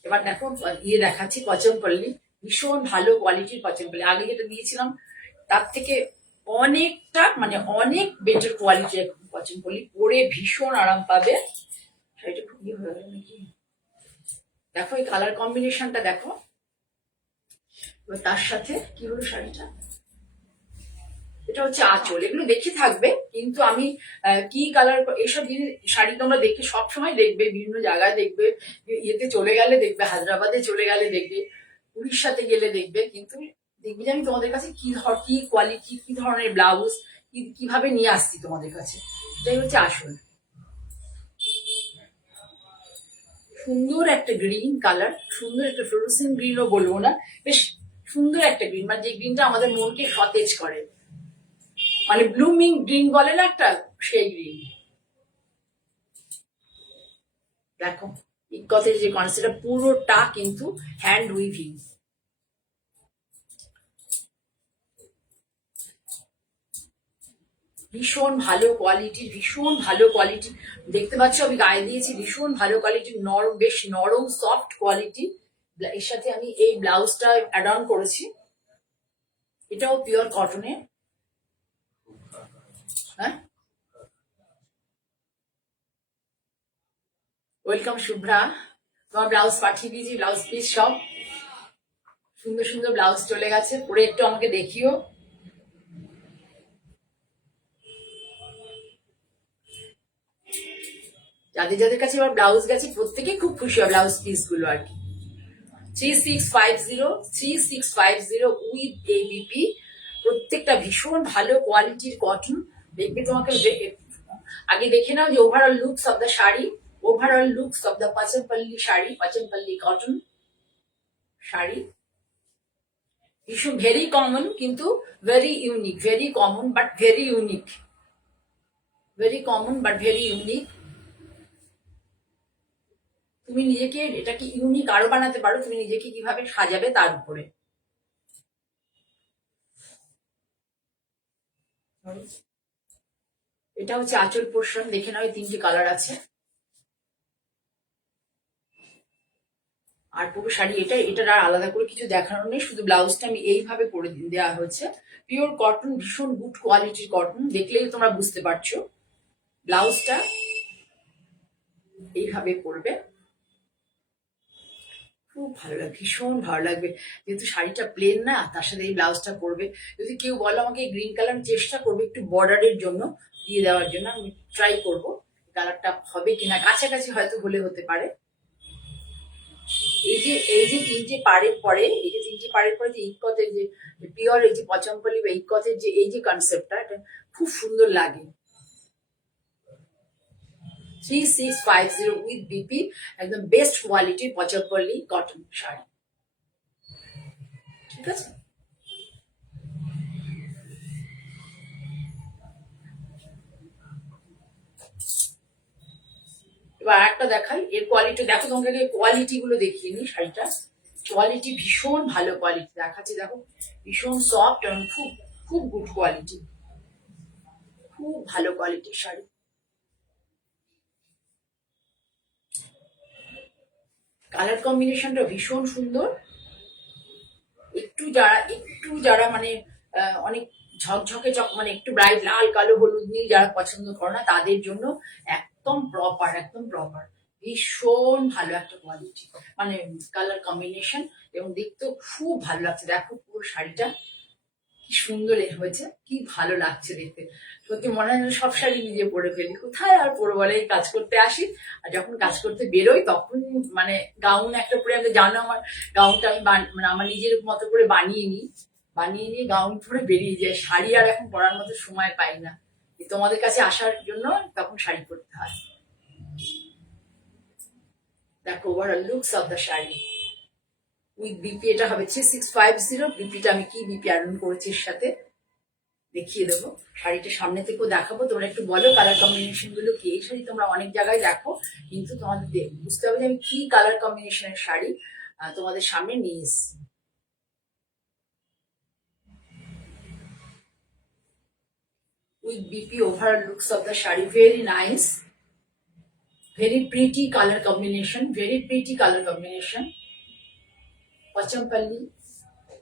এবার দেখো দেখাচ্ছি কচমপল্লি, ভীষণ ভালো কোয়ালিটির কচমপল্লি। আগে যেটা দিয়েছিলাম তার থেকে অনেকটা মানে অনেক বেটার কোয়ালিটির কচমপল্লি, পরে ভীষণ আরাম পাবে। শাড়িটা খুব ইয়ে হয়ে গেল নাকি, দেখো এই কালার কম্বিনেশনটা দেখো। তার সাথে কি হলো শাড়িটা, এটা হচ্ছে আঁচল, এগুলো দেখে থাকবে। কিন্তু আমি কি কালার, এইসব জিনিস শাড়ি তোমরা দেখে সবসময় দেখবে, বিভিন্ন জায়গায় দেখবে, ইয়েতে চলে গেলে দেখবে, হায়দ্রাবাদে চলে গেলে দেখবে, উড়িষ্যাতে গেলে দেখবে, কিন্তু দেখবে যে আমি তোমাদের কাছে কি কোয়ালিটি, কি ধরনের ব্লাউজ কিভাবে নিয়ে আসছি তোমাদের কাছে, এটাই হচ্ছে আসল। সুন্দর একটা গ্রিন কালার, সুন্দর একটা ফ্লোরোসেন্ট গ্রিনও বলবো না, বেশ সুন্দর একটা গ্রিন, মানে যে গ্রিনটা আমাদের মনকে সতেজ করে, মানে ব্লুমিং গ্রিন বলে না একটা, সেই গ্রিন। দেখো ইকতের যে কনসেপ্টটা পুরোটা কিন্তু হ্যান্ড উইভিং, ভীষণ ভালো কোয়ালিটির, ভীষণ ভালো কোয়ালিটি। দেখতে পাচ্ছ আমি গায়ে দিয়েছি, ভীষণ ভালো কোয়ালিটির, নরম, বেশ নরম সফট কোয়ালিটি। এর সাথে আমি এই ব্লাউজটা অ্যাড অন করেছি, এটাও পিওর কটনের। হ্যাঁ, ওয়েলকাম শুভ্রা, তোমার ব্লাউজ পাঠিয়ে দিয়েছি, ব্লাউজ পিস সব সুন্দর সুন্দর ব্লাউজ চলে গেছে, পরে একটু আমাকে দেখিও। যাদের যাদের কাছে এবার ব্লাউজ গেছে প্রত্যেকেই খুব খুশি হয় ব্লাউজ পিস গুলো আর কি। 3650 উইথ এবিপি, প্রত্যেকটা ভীষণ ভালো কোয়ালিটির কটন। দেখবে তোমাকে আগে দেখে নাও যে overall looks of the sari, overall looks of the Pochampally sari, Pochampally cotton sari. ভীষণ ভেরি কমন কিন্তু very unique, very common but very unique, very common but very unique. তুমি নিজেকে এটাকে ইউনিক আরো বানাতে পারো, তুমি নিজেকে কিভাবে সাজাবে তার উপরে। এটা হচ্ছে আঁচল পোর্শন, দেখে নাও 3টে কালার আছে। আর পুরো শাড়ি এটার আর আলাদা করে কিছু দেখানোর নেই, শুধু ব্লাউজটা আমি এইভাবে করে দেওয়া হচ্ছে। পিওর কটন, ভীষণ গুড কোয়ালিটির কটন, দেখলেই তোমরা বুঝতে পারছো। ব্লাউজটা এইভাবে পরবে, খুব ভালো লাগবে, ভীষণ ভালো লাগবে। যেহেতু শাড়িটা প্লেন না, তার সাথে এই ব্লাউজটা পরবে। যদি কেউ বলো আমাকে গ্রিন কালার, চেষ্টা করবে একটু বর্ডারের জন্য দিয়ে দেওয়ার জন্য, আমি ট্রাই করবো কালারটা হবে কিনা, কাছাকাছি হয়তো হলে হতে পারে। এই যে 3টে পাড়ের পরে, এই যে 3টে পাড়ের পরে যে ইকতের যে পিওর এই যে পচমপল্লী বা ইকতের যে এই যে কনসেপ্টটা, এটা খুব সুন্দর লাগে। 3650 উইথ বিপি, একদম বেস্ট কোয়ালিটির পচমপল্লী কটন শাড়ি, ঠিক আছে। এবার একটা দেখাই, এর কোয়ালিটি দেখো, তোমাকে কোয়ালিটি গুলো দেখিয়ে নি। শাড়িটা কোয়ালিটি ভীষণ ভালো কোয়ালিটি দেখাচ্ছি, দেখো ভীষণ সফট এবং খুব খুব গুড কোয়ালিটি, খুব ভালো কোয়ালিটির শাড়ি। কালার কম্বিনেশনটা ভীষণ সুন্দর। একটু যারা মানে অনেক ঝকঝকে মানে একটু ব্রাইট লাল কালো হলুদ নীল যারা পছন্দ করে না, তাদের জন্য একদম প্রপার, একদম প্রপার, ভীষণ ভালো একটা কোয়ালিটি, মানে কালার কম্বিনেশন, এবং দেখতেও খুব ভালো লাগছে। দেখো পুরো শাড়িটা কি সুন্দর হয়েছে, কি ভালো লাগছে দেখতে। সত্যি মনে হয় সব শাড়ি নিজে পরে ফেলি, কোথায় আর পরে বলে কাজ করতে আসি, আর যখন কাজ করতে বেরোই তখন মানে গাউন একটা পরে, আমি জানো আমার গাউনটা আমি মানে আমার নিজের মতো করে বানিয়ে নিয়ে গাউন পরে বেরিয়ে যাই। শাড়ি আর এখন পরার মতো সময় পাই না, তোমাদের কাছে আসার জন্য তখন শাড়ি পরতে হয়। দেখো overall looks of the sari with BP, এটা হবে 3650। বিপিটা আমি কি বিপি আয়রন করেছি এর সাথে দেখিয়ে দেবো। শাড়িটা সামনে থেকেও দেখাবো, তোমরা একটু বলো কালার কম্বিনেশন গুলো কি। এই শাড়ি তোমরা অনেক জায়গায় দেখো, কিন্তু তোমাদের বুঝতে হবে যে আমি কি কালার কম্বিনেশনের শাড়ি তোমাদের সামনে নিয়ে এসেছি। With BP, overall looks of the sari, very nice, very pretty colour combination, very pretty colour combination. Pochampally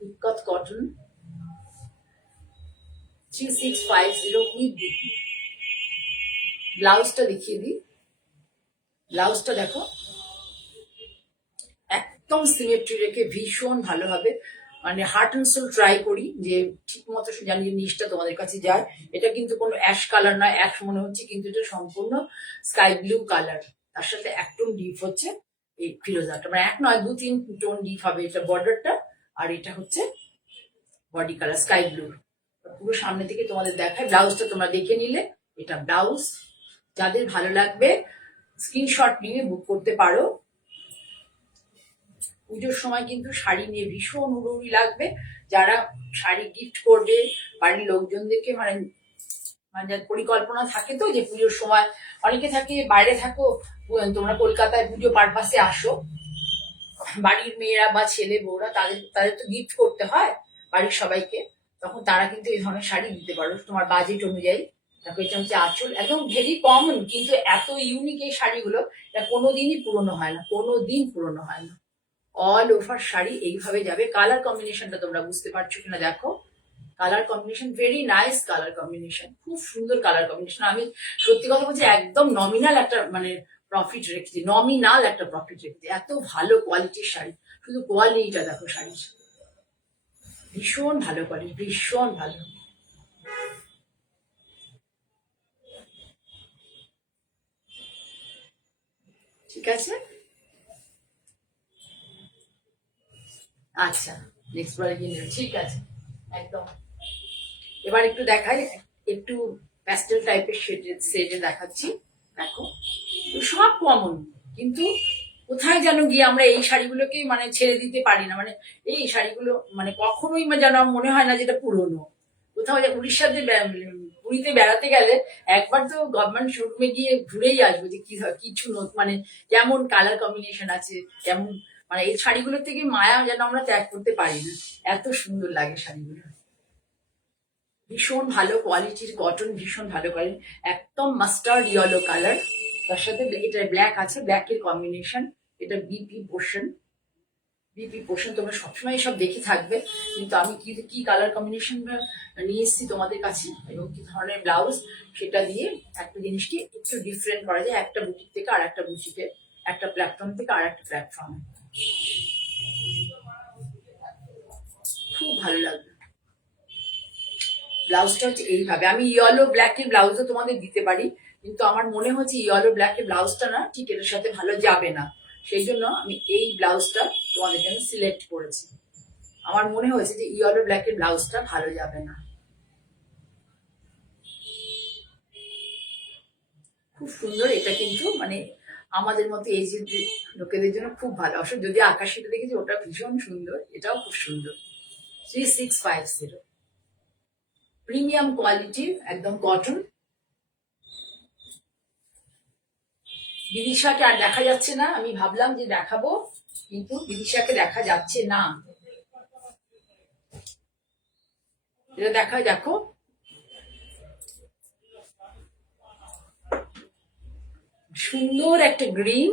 ikat cotton, 3650 with BP. ব্লাউজটা দেখিয়ে দিই, ব্লাউজটা দেখো একদম সিমেট্রি রেখে ভীষণ ভালো হবে, মানে হার্ট অ্যান্ড সোল ট্রাই করি যে ঠিক মতো জানি জিনিসটা তোমাদের কাছে যায়। এটা কিন্তু কোনো অ্যাশ কালার নয়, অ্যাশ মনে হচ্ছে কিন্তু এটা সম্পূর্ণ স্কাই ব্লু কালার, তার সাথে এক টোন ডিপ হচ্ছে এই ফিরোজাটা, মানে এক নয় 2-3 টোন ডিপ হবে এটা বর্ডারটা, আর এটা হচ্ছে বডি কালার স্কাই ব্লু। পুরো সামনে থেকে তোমাদের দেখায়, ব্লাউজটা তোমরা দেখে নিলে, এটা ব্লাউজ। যাদের ভালো লাগবে স্ক্রিনশট নিয়ে বুক করতে পারো। পুজোর সময় কিন্তু শাড়ি নিয়ে ভীষণ হুড়োহুড়ি লাগবে, যারা শাড়ি গিফট করবে বাড়ির লোকজনদেরকে, মানে মানে পরিকল্পনা থাকে তো যে পুজোর সময় অনেকে থাকে বাইরে থাকো, তোমরা কলকাতায় পুজো পারপাসে আসো, বাড়ির মেয়েরা বা ছেলে বউরা, তাদের তাদের তো গিফট করতে হয় বাড়ির সবাইকে, তখন তারা কিন্তু এই ধরনের শাড়ি দিতে পারো তোমার বাজেট অনুযায়ী। দেখো এটা হচ্ছে আঁচল, একদম ভেরি কমন কিন্তু এত ইউনিক এই শাড়িগুলো, এটা কোনোদিনই পুরনো হয় না, কোনোদিন পুরনো হয় না। অল ওভার শাড়ি এইভাবে যাবে। কালার কম্বিনেশনটা তোমরা বুঝতে পারছো কিনা দেখো, colour combination very nice, colour combination খুব সুন্দর কালার কম্বিনেশন। আমি সত্যি কথা বলছি, একদম নমিনাল একটা মানে প্রফিট রেখেছি, নমিনাল একটা প্রফিট রেখেছি, এত ভালো কোয়ালিটির শাড়ি। শুধু কোয়ালিটিটা দেখো শাড়ির, ভীষণ ভালো কোয়ালিটি, ভীষণ ভালো। ঠিক আছে, আচ্ছা নেক্সট বারে কিনে ঠিক আছে একদম। এবার একটু দেখাই, একটু প্যাস্টেল টাইপের শেডে দেখাচ্ছি। দেখো সব কমন, কিন্তু কোথায় যেন গিয়ে আমরা এই শাড়িগুলোকে মানে ছেড়ে দিতে পারি না, মানে এই শাড়িগুলো মানে কখনোই যেন মনে হয় না যেটা পুরনো। কোথাও উড়িষ্যাতে পুরীতে বেড়াতে গেলে একবার তো গভর্নমেন্ট শোরুমে গিয়ে ঘুরেই আসবো যে কি কিছু মানে কেমন কালার কম্বিনেশন আছে, কেমন মানে এই শাড়িগুলোর থেকে মায়া যেন আমরা ত্যাগ করতে পারি না, এত সুন্দর লাগে শাড়িগুলো। ভীষণ ভালো কোয়ালিটির কটন, ভীষণ ভালো কোয়ালিটি, একদম মাস্টার্ড ইয়েলো কালার, তার সাথে এটা ব্ল্যাক আছে, ব্ল্যাকের কম্বিনেশন। এটা বিপি পোর্শন তোমরা সবসময় সব দেখে থাকবে, কিন্তু আমি কি কি কালার কম্বিনেশন নিয়ে এসেছি তোমাদের কাছে এবং কি ধরনের ব্লাউজ, সেটা দিয়ে একটা জিনিসকে একটু ডিফারেন্ট করা যায়, একটা বুটিক থেকে আর একটা বুটিকে, একটা প্ল্যাটফর্ম থেকে আর একটা প্ল্যাটফর্মে। খুব ভালো লাগবে। ব্লাউজটা হচ্ছে এইভাবে, আমি ইয়েলো ব্ল্যাকের ব্লাউজও তোমাদের দিতে পারি, কিন্তু আমার মনে হচ্ছে ইয়েলো ব্ল্যাকের ব্লাউজটা না ঠিক এটার সাথে ভালো যাবে না, সেই জন্য আমি এই ব্লাউজটা তোমাদের জন্য সিলেক্ট করেছি। আমার মনে হয়েছে যে ইয়েলো ব্ল্যাকের ব্লাউজটা ভালো যাবে না। খুব সুন্দর, এটা কিন্তু মানে আমাদের মতো এই যে লোকেদের জন্য খুব ভালো। অবশ্য যদি আকাশিটা দেখেছি ওটা ভীষণ সুন্দর, এটাও খুব সুন্দর। 3650 প্রিমিয়াম কোয়ালিটির একদম কটন। বিদিশাকে আর দেখা যাচ্ছে না, আমি ভাবলাম যে দেখাবো, কিন্তু বিদিশাকে দেখা যাচ্ছে না। এটা দেখায়, দেখো সুন্দর একটা গ্রিন,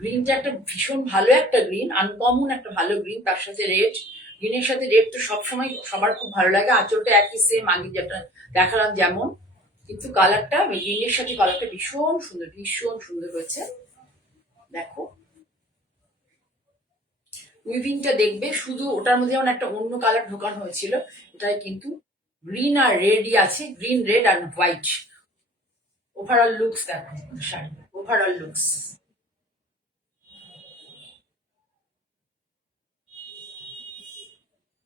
গ্রিনটা একটা ভীষণ ভালো একটা গ্রিন, আনকমন একটা ভালো গ্রিন, তার সাথে রেড, গ্রিনের সাথে রেড তো সবসময় সবার খুব ভালো লাগে। আঁচলটা একই সেম আগে যেটা দেখালাম যেমন, কিন্তু কালারটা গ্রিনের সাথে কালারটা ভীষণ সুন্দর, ভীষণ সুন্দর হয়েছে। দেখো উইভিংটা দেখবে, শুধু ওটার মধ্যে যেমন একটা অন্য কালার ঢোকানো হয়েছিল, এটাই কিন্তু গ্রিন আর রেডই আছে, গ্রিন রেড আর হোয়াইট। ওভারঅল লুকস দেখো sari, overall looks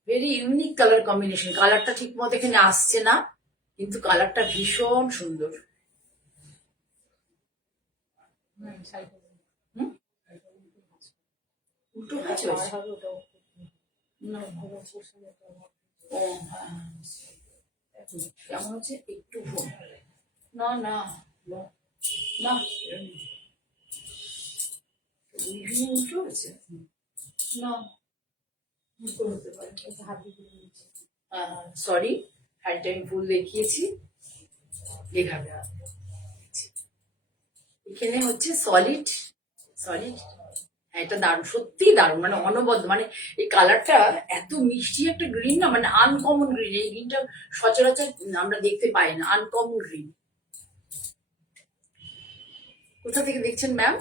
very unique colour combination. কালারটা ঠিক মতো এখানে আসছে না, কিন্তু কালারটা ভীষণ সুন্দর। উল্টো ভাঁজ হয়েছে। কেমন হচ্ছে একটু না না না উল্টো হয়েছে না, হতে পারে। সরি, শাড়িটা আমি ভুল দেখিয়েছি। এখানে এখানে হচ্ছে সলিড সলিড। হ্যাঁ এটা দারুণ, সত্যি দারুণ, মানে অনবদ্য, মানে এই কালারটা এত মিষ্টি একটা গ্রিন না, মানে আনকমন গ্রিন, এই গ্রিনটা সচরাচর আমরা দেখতে পাই না, আনকমন গ্রিন। কোথা থেকে দেখছেন ম্যাম?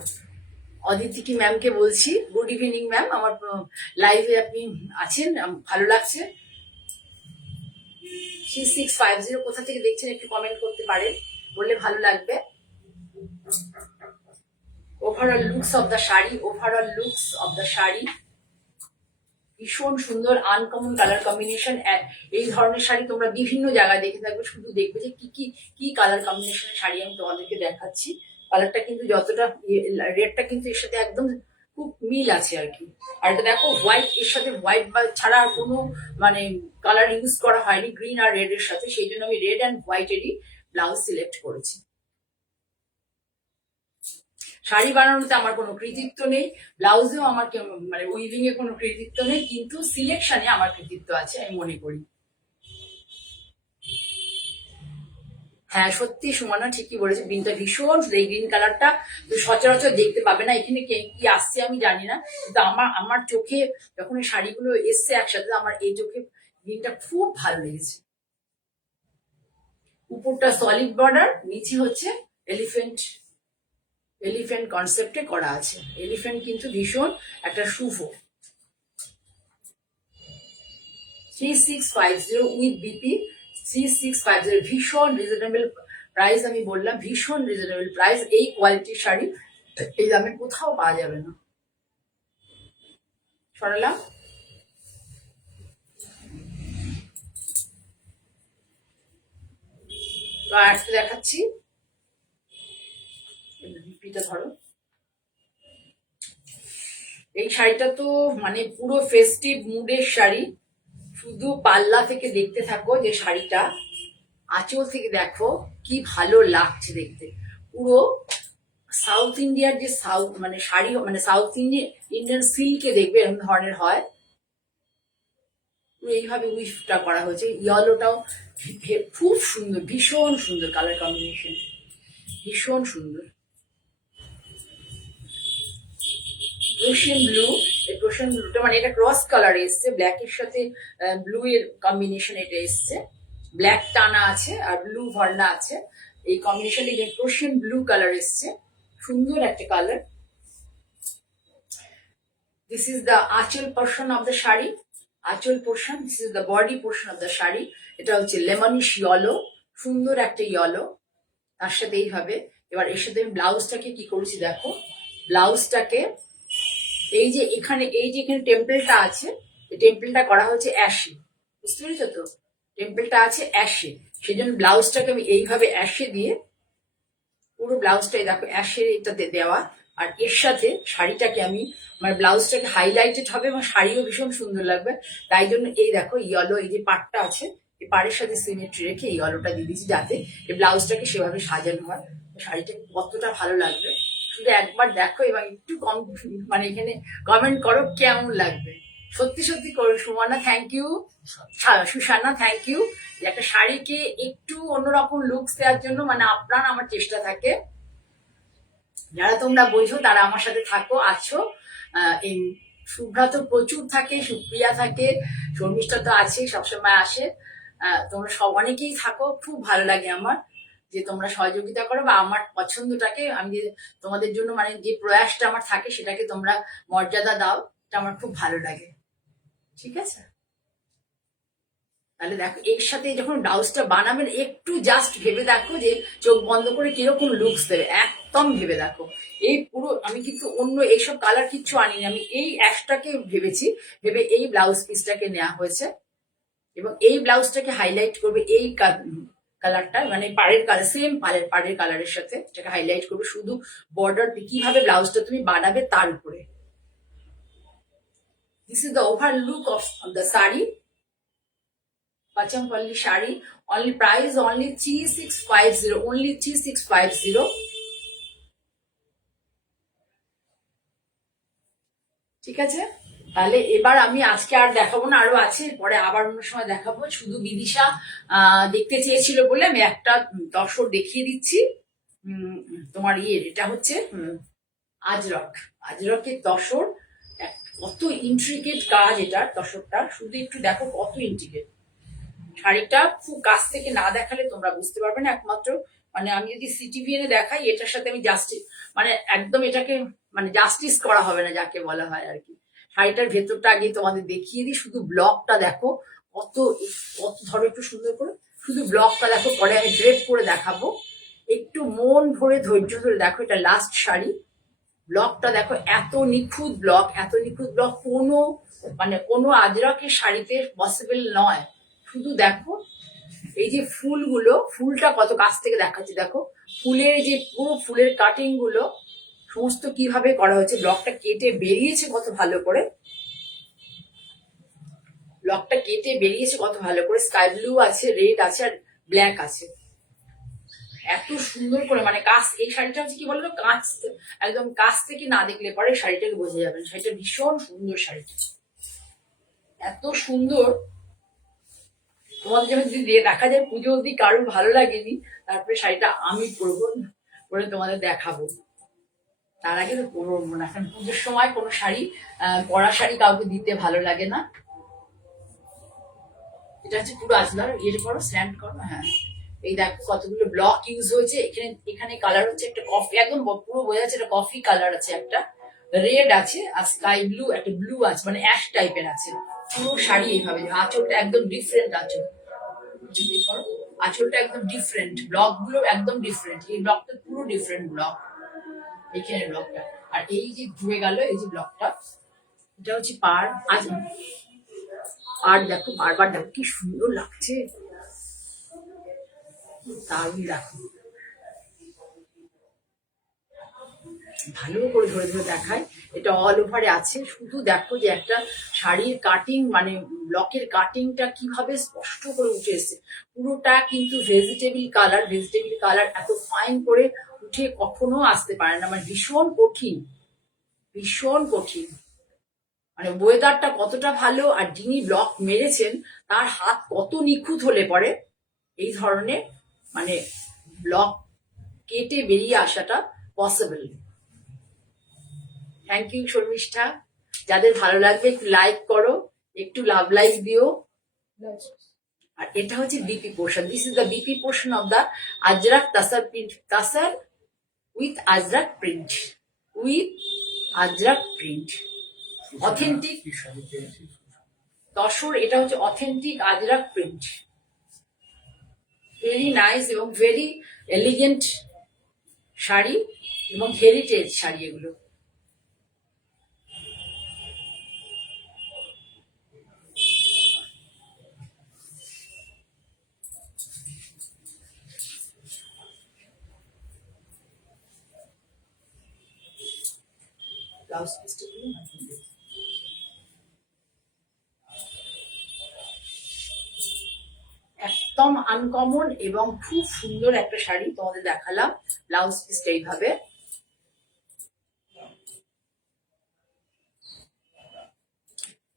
অদিতি ম্যামকে বলছি, গুড ইভিনিং ম্যাম, আমার লাইভে আপনি আছেন, ভালো লাগছে। 3650 কোথা থেকে দেখছেন একটু কমেন্ট করতে পারেন, বললে ভালো লাগবে। Overall looks of the sari, overall looks of the sari ভীষণ সুন্দর, আনকমন কালার কম্বিনেশন। এই ধরনের শাড়ি তোমরা বিভিন্ন জায়গায় দেখে থাকবে, শুধু দেখবে যে কি কি কি কালার কম্বিনেশনের শাড়ি আমি তোমাদেরকে দেখাচ্ছি। কালারটা কিন্তু যতটা রেডটা কিন্তু এর সাথে একদম খুব মিল আছে আর কি। আর এটা দেখো হোয়াইট, এর সাথে হোয়াইট বা ছাড়া আর কোনো মানে কালার ইউজ করা হয়নি গ্রিন আর রেড এর সাথে, সেই জন্য আমি রেড অ্যান্ড হোয়াইটেরই ব্লাউজ সিলেক্ট করেছি। শাড়ি বানানোতে আমার কোনো কৃতিত্ব নেই, ব্লাউজেও আমার মানে উইভিং এ কোনো কৃতিত্ব নেই, কিন্তু সিলেকশনে আমার কৃতিত্ব আছে আমি মনে করি। হ্যাঁ সত্যি সুমনা ঠিকই বলেছে, গ্রিনটা ভীষণ, এই গ্রিন কালারটা সচরাচর দেখতে পাবে না। এখানে কি আসছে আমি জানি না, কিন্তু আমার আমার চোখে যখন এই শাড়িগুলো এসছে একসাথে, আমার এই চোখে গ্রিনটা খুব ভালো লেগেছে। উপরটা সলিড বর্ডার, নিচে হচ্ছে এলিফেন্ট, এলিফেন্ট কনসেপ্টে করা আছে। এলিফেন্ট কিন্তু ভীষণ একটা শুভ। 3650 উইথ বিপি, 3650 ভীষণ রিজনেবল প্রাইস, আমি বললাম ভীষণ রিজনেবল প্রাইস। এই কোয়ালিটির শাড়ি এই দামে কোথাও পাওয়া যাবে না। সরালাম। আজকে দেখাচ্ছি, বিপিটা ধরো। এই শাড়িটা তো মানে পুরো ফেস্টিভ মুডের শাড়ি। শুধু পাল্লা থেকে দেখতে থাকো যে শাড়িটা, আঁচল থেকে দেখো কি ভালো লাগছে দেখতে। পুরো সাউথ ইন্ডিয়ার যে সাউথ মানে শাড়ি মানে সাউথ ইন্ডিয়ান সিল্কে দেখবে এরকম ধরনের হয়। এইভাবে উইফটা করা হয়েছে। ইয়েলোটাও খুব সুন্দর, ভীষণ সুন্দর কালার কম্বিনেশন, ভীষণ সুন্দর। প্রোশিয়ান ব্লু, এই প্রোশিয়ান ব্লুটা মানে এটা ক্রস কালার এসছে, ব্ল্যাকের সাথে ব্লু এর কম্বিনেশন এটা এসছে। ব্ল্যাক টানা আছে আর ব্লু ভর্না আছে, এই কম্বিনেশন প্রোশিয়ান ব্লু কালার এসছে, সুন্দর একটা কালার। দিস ইজ দ্য আঁচল পোর্শন অফ দ্য শাড়ি, আঁচল portion. This is the body portion of the sari. এটা হচ্ছে লেমনিশ ইয়েলো, সুন্দর একটা ইয়েলো। তার সাথে এইভাবে এবার এর সাথে আমি ব্লাউজটাকে কি করেছি দেখো, ব্লাউজটাকে এই যে এখানে টেম্পলটা আছে, এই টেম্পলটা করা হয়েছে অ্যাশে, বুঝতে পেরেছো তো? টেম্পলটা আছে অ্যাশে, সেই জন্য ব্লাউজটাকে আমি এইভাবে অ্যাশে দিয়ে, পুরো ব্লাউজটাই দেখো অ্যাশের এটাতে দেওয়া। আর এর সাথে শাড়িটাকে আমি মানে ব্লাউজটাকে হাইলাইটেড হবে এবং শাড়িও ভীষণ সুন্দর লাগবে। তাই জন্য এই দেখো ইয়েলো, এই যে পাড়টা আছে এই পাড়ের সাথে সিমেট্রি রেখে এই ইয়েলোটা দিয়ে দিয়েছি, যাতে এই ব্লাউজটাকে সেভাবে সাজানো হয়। শাড়িটা কতটা ভালো লাগবে শুধু একবার দেখো এবং একটু কম মানে এখানে কমেন্ট করো কেমন লাগবে। সত্যি সত্যি করো। Sumana thank you, Susana thank you. একটা শাড়িকে একটু অন্যরকম লুকস দেওয়ার জন্য মানে আপনার আমার চেষ্টা থাকে। যারা তোমরা বোঝো তারা আমার সাথে থাকো, আছো। এই শুভ্রা তো প্রচুর থাকে, সুপ্রিয়া থাকে, শর্মিষ্ঠা তো আছে, সবসময় আসে। তোমরা সব অনেকেই থাকো, খুব ভালো লাগে আমার যে তোমরা সহযোগিতা করো বা আমার পছন্দটাকে আমি যে তোমাদের জন্য মানে যে প্রয়াসটা আমার থাকে সেটাকে তোমরা মর্যাদা দাও, এটা আমার খুব ভালো লাগে। ঠিক আছে, তাহলে দেখো এর সাথে যখন ব্লাউজটা বানাবেন একটু জাস্ট ভেবে দেখো যে চোখ বন্ধ করে কিরকম লুকস দেবে, একদম ভেবে দেখো। এই পুরো আমি কিন্তু অন্য এইসব কালার কিচ্ছু আনিনি, আমি এই অ্যাশটাকে ভেবেছি, ভেবে এই ব্লাউজ পিসটাকে নেওয়া হয়েছে এবং এই ব্লাউজটাকে হাইলাইট করবে এই কালারটা মানে পাড়ের কালার, সেম পাড়ের কালারের সাথে এটাকে হাইলাইট করবে শুধু বর্ডার কিভাবে ব্লাউজটা তুমি বানাবে তার উপরে। This is the over look of the sari, Pachamapalli sari. only price only 3650, only 3650। ঠিক আছে, তাহলে এবার আমি আজকে আর দেখাবো না, আরো আছে পরে আবার অন্য সময় দেখাবো। শুধু বিদিশা দেখতে চেয়েছিল বলে আমি একটা দর্শক দেখিয়ে দিচ্ছি। তোমার এটা হচ্ছে আজরক, আজরকের তসর। কত ইন্ট্রিকেট কাজ এটার, তসরটা শুধু একটু দেখো কত ইন্ট্রিকেট। শাড়িটা খুব কাছ থেকে না দেখালে তোমরা বুঝতে পারবে না, একমাত্র মানে আমি যদি সিটিভিএনে দেখাই এটার সাথে আমি জাস্টিস মানে একদম এটাকে মানে জাস্টিস করা হবে না যাকে বলা হয় আর কি। শাড়িটার ভেতরটা আগে তোমাদের দেখিয়ে দিই, শুধু ব্লকটা দেখো কত কত, ধরো একটু সুন্দর করে শুধু ব্লকটা দেখো, পরে আমি ড্রেপ করে দেখাবো। একটু মন ভরে ধৈর্য ধরে দেখো, এটা লাস্ট শাড়ি। ব্লকটা দেখো এত নিখুঁত ব্লক, এত নিখুঁত ব্লক কোনো মানে কোনো আজরকের শাড়িতে পসিবল নয়। শুধু দেখো এই যে ফুলগুলো, ফুলটা কত কাছ থেকে দেখাচ্ছি দেখো, ফুলের যে পুরো ফুলের কাটিং গুলো সমস্ত কিভাবে করা হয়েছে, ব্লকটা কেটে বেরিয়েছে কত ভালো করে, ব্লকটা কেটে বেরিয়েছে কত ভালো করে। স্কাই ব্লু আছে, রেড আছে আর ব্ল্যাক আছে, এত সুন্দর করে মানে কাছ। এই শাড়িটা হচ্ছে কি বলতো, কাছ একদম কাছ থেকে না দেখলে পরে শাড়িটাকে বোঝা যাবে না। শাড়িটা ভীষণ সুন্দর, শাড়িটা এত সুন্দর। তোমাদের যখন যদি দেখা যায় পুজো অবধি কারোর ভালো লাগেনি, তারপরে শাড়িটা আমি পরবো, পরে তোমাদের দেখাবো। তার আগে তো পরবো না, কারণ পুজোর সময় কোনো শাড়ি পরা শাড়ি কাউকে দিতে ভালো লাগে না। এটা হচ্ছে পুরো আজলার ইয়ে করো, স্ট্যান্ড করো। হ্যাঁ, এই দেখো কতগুলো ব্লক ইউজ হয়েছে এখানে। এখানে কালার হচ্ছে একটা কফি, একদম পুরো বোঝা যাচ্ছে এটা কফি কালার আছে, একটা রেড আছে আর স্কাই ব্লু, একটা ব্লু আছে মানে অ্যাশ টাইপের আছে। পুরো শাড়ি এইভাবে, আঁচলটা একদম ডিফারেন্ট আঁচল, আঁচলটা একদম ডিফারেন্ট, ব্লক গুলো একদম ডিফারেন্ট, এই ব্লকটা পুরো ডিফারেন্ট ব্লক। এইখানে ব্লকটা, আর এই যে ঘুরে গেল এই যে ব্লকটা, এটা হচ্ছে পাড়। আজ পাড় দেখো, বারবার দেখো কি সুন্দর লাগছে, দারুণ দেখো, ভালো করে ধরে ধরে দেখায়। এটা অল ওভারে আছে, শুধু দেখো যে একটা শাড়ির কাটিং, মানে ব্লকের কাটিংটা কিভাবে স্পষ্ট করে উঠে এসেছে। পুরোটা কিন্তু ভেজিটেবল কালার, ভেজিটেবল কালার এত ফাইন করে উঠে কখনো আসতে পারে না, মানে ভীষণ কঠিন, ভীষণ কঠিন। মানে ওয়েদারটা কতটা ভালো, আর যিনি ব্লক মেরেছেন তার হাত কত নিখুঁত হলে পরে এই ধরনের মানে ব্লক কেটে বেরিয়ে আসাটা পসিবল। Thank you Sharmistha. যাদের ভালো লাগবে একটু লাইক করো, একটু লাভ লাইক দিও। আর এটা হচ্ছে BP portion, this is the BP portion of the Ajrak তাসার print, তাসার with Ajrak print, with Ajrak print, authentic tussar. এটা হচ্ছে authentic Ajrak print, very nice এবং ভেরি এলিগেন্ট শাড়ি এবং হেরিটেজ শাড়ি এগুলো। ব্লাউজ পিসটা একদম আনকমন এবং খুব সুন্দর একটা শাড়ি তোমাদের দেখালাম। ব্লাউজ পিসটা এইভাবে,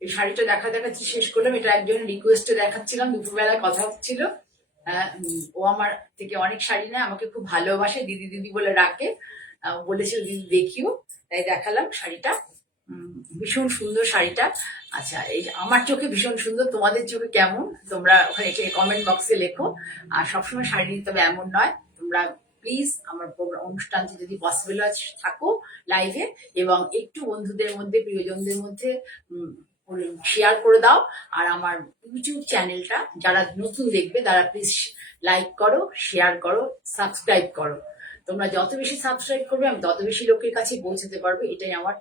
এই শাড়িটা দেখাচ্ছি শেষ করলাম। এটা একজনের রিকোয়েস্টে দেখাচ্ছিলাম, দুপুরবেলায় কথা হচ্ছিল। ও আমার থেকে অনেক শাড়ি নেয়, আমাকে খুব ভালোবাসে, দিদি দিদি বলে ডাকে। বলেছিল দিদি দেখিও, তাই দেখালাম শাড়িটা। ভীষণ সুন্দর শাড়িটা। আচ্ছা, এই আমার চোখে ভীষণ সুন্দর, তোমাদের চোখে কেমন তোমরা ওখানে কমেন্ট বক্সে লেখো। আর সবসময় শাড়ি নিতে হবে এমন নয়, তোমরা প্লিজ আমার অনুষ্ঠানটি যদি পসিবল থাকো লাইভে, এবং একটু বন্ধুদের মধ্যে প্রিয়জনদের মধ্যে শেয়ার করে দাও। আর আমার ইউটিউব চ্যানেলটা যারা নতুন দেখবে তারা প্লিজ লাইক করো, শেয়ার করো, সাবস্ক্রাইব করো। তোমরা যত বেশি সাবস্ক্রাইব করবে আমি তত বেশি লোকের কাছে পৌঁছতে পারবো, এটাই আমার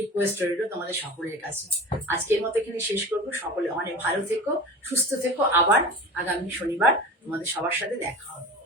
রিকোয়েস্ট রইল তোমাদের সকলের কাছে। আজকের মতো এখানে শেষ করবো। সকলে অনেক ভালো থেকো, সুস্থ থেকো। আবার আগামী শনিবার তোমাদের সবার সাথে দেখা হবে।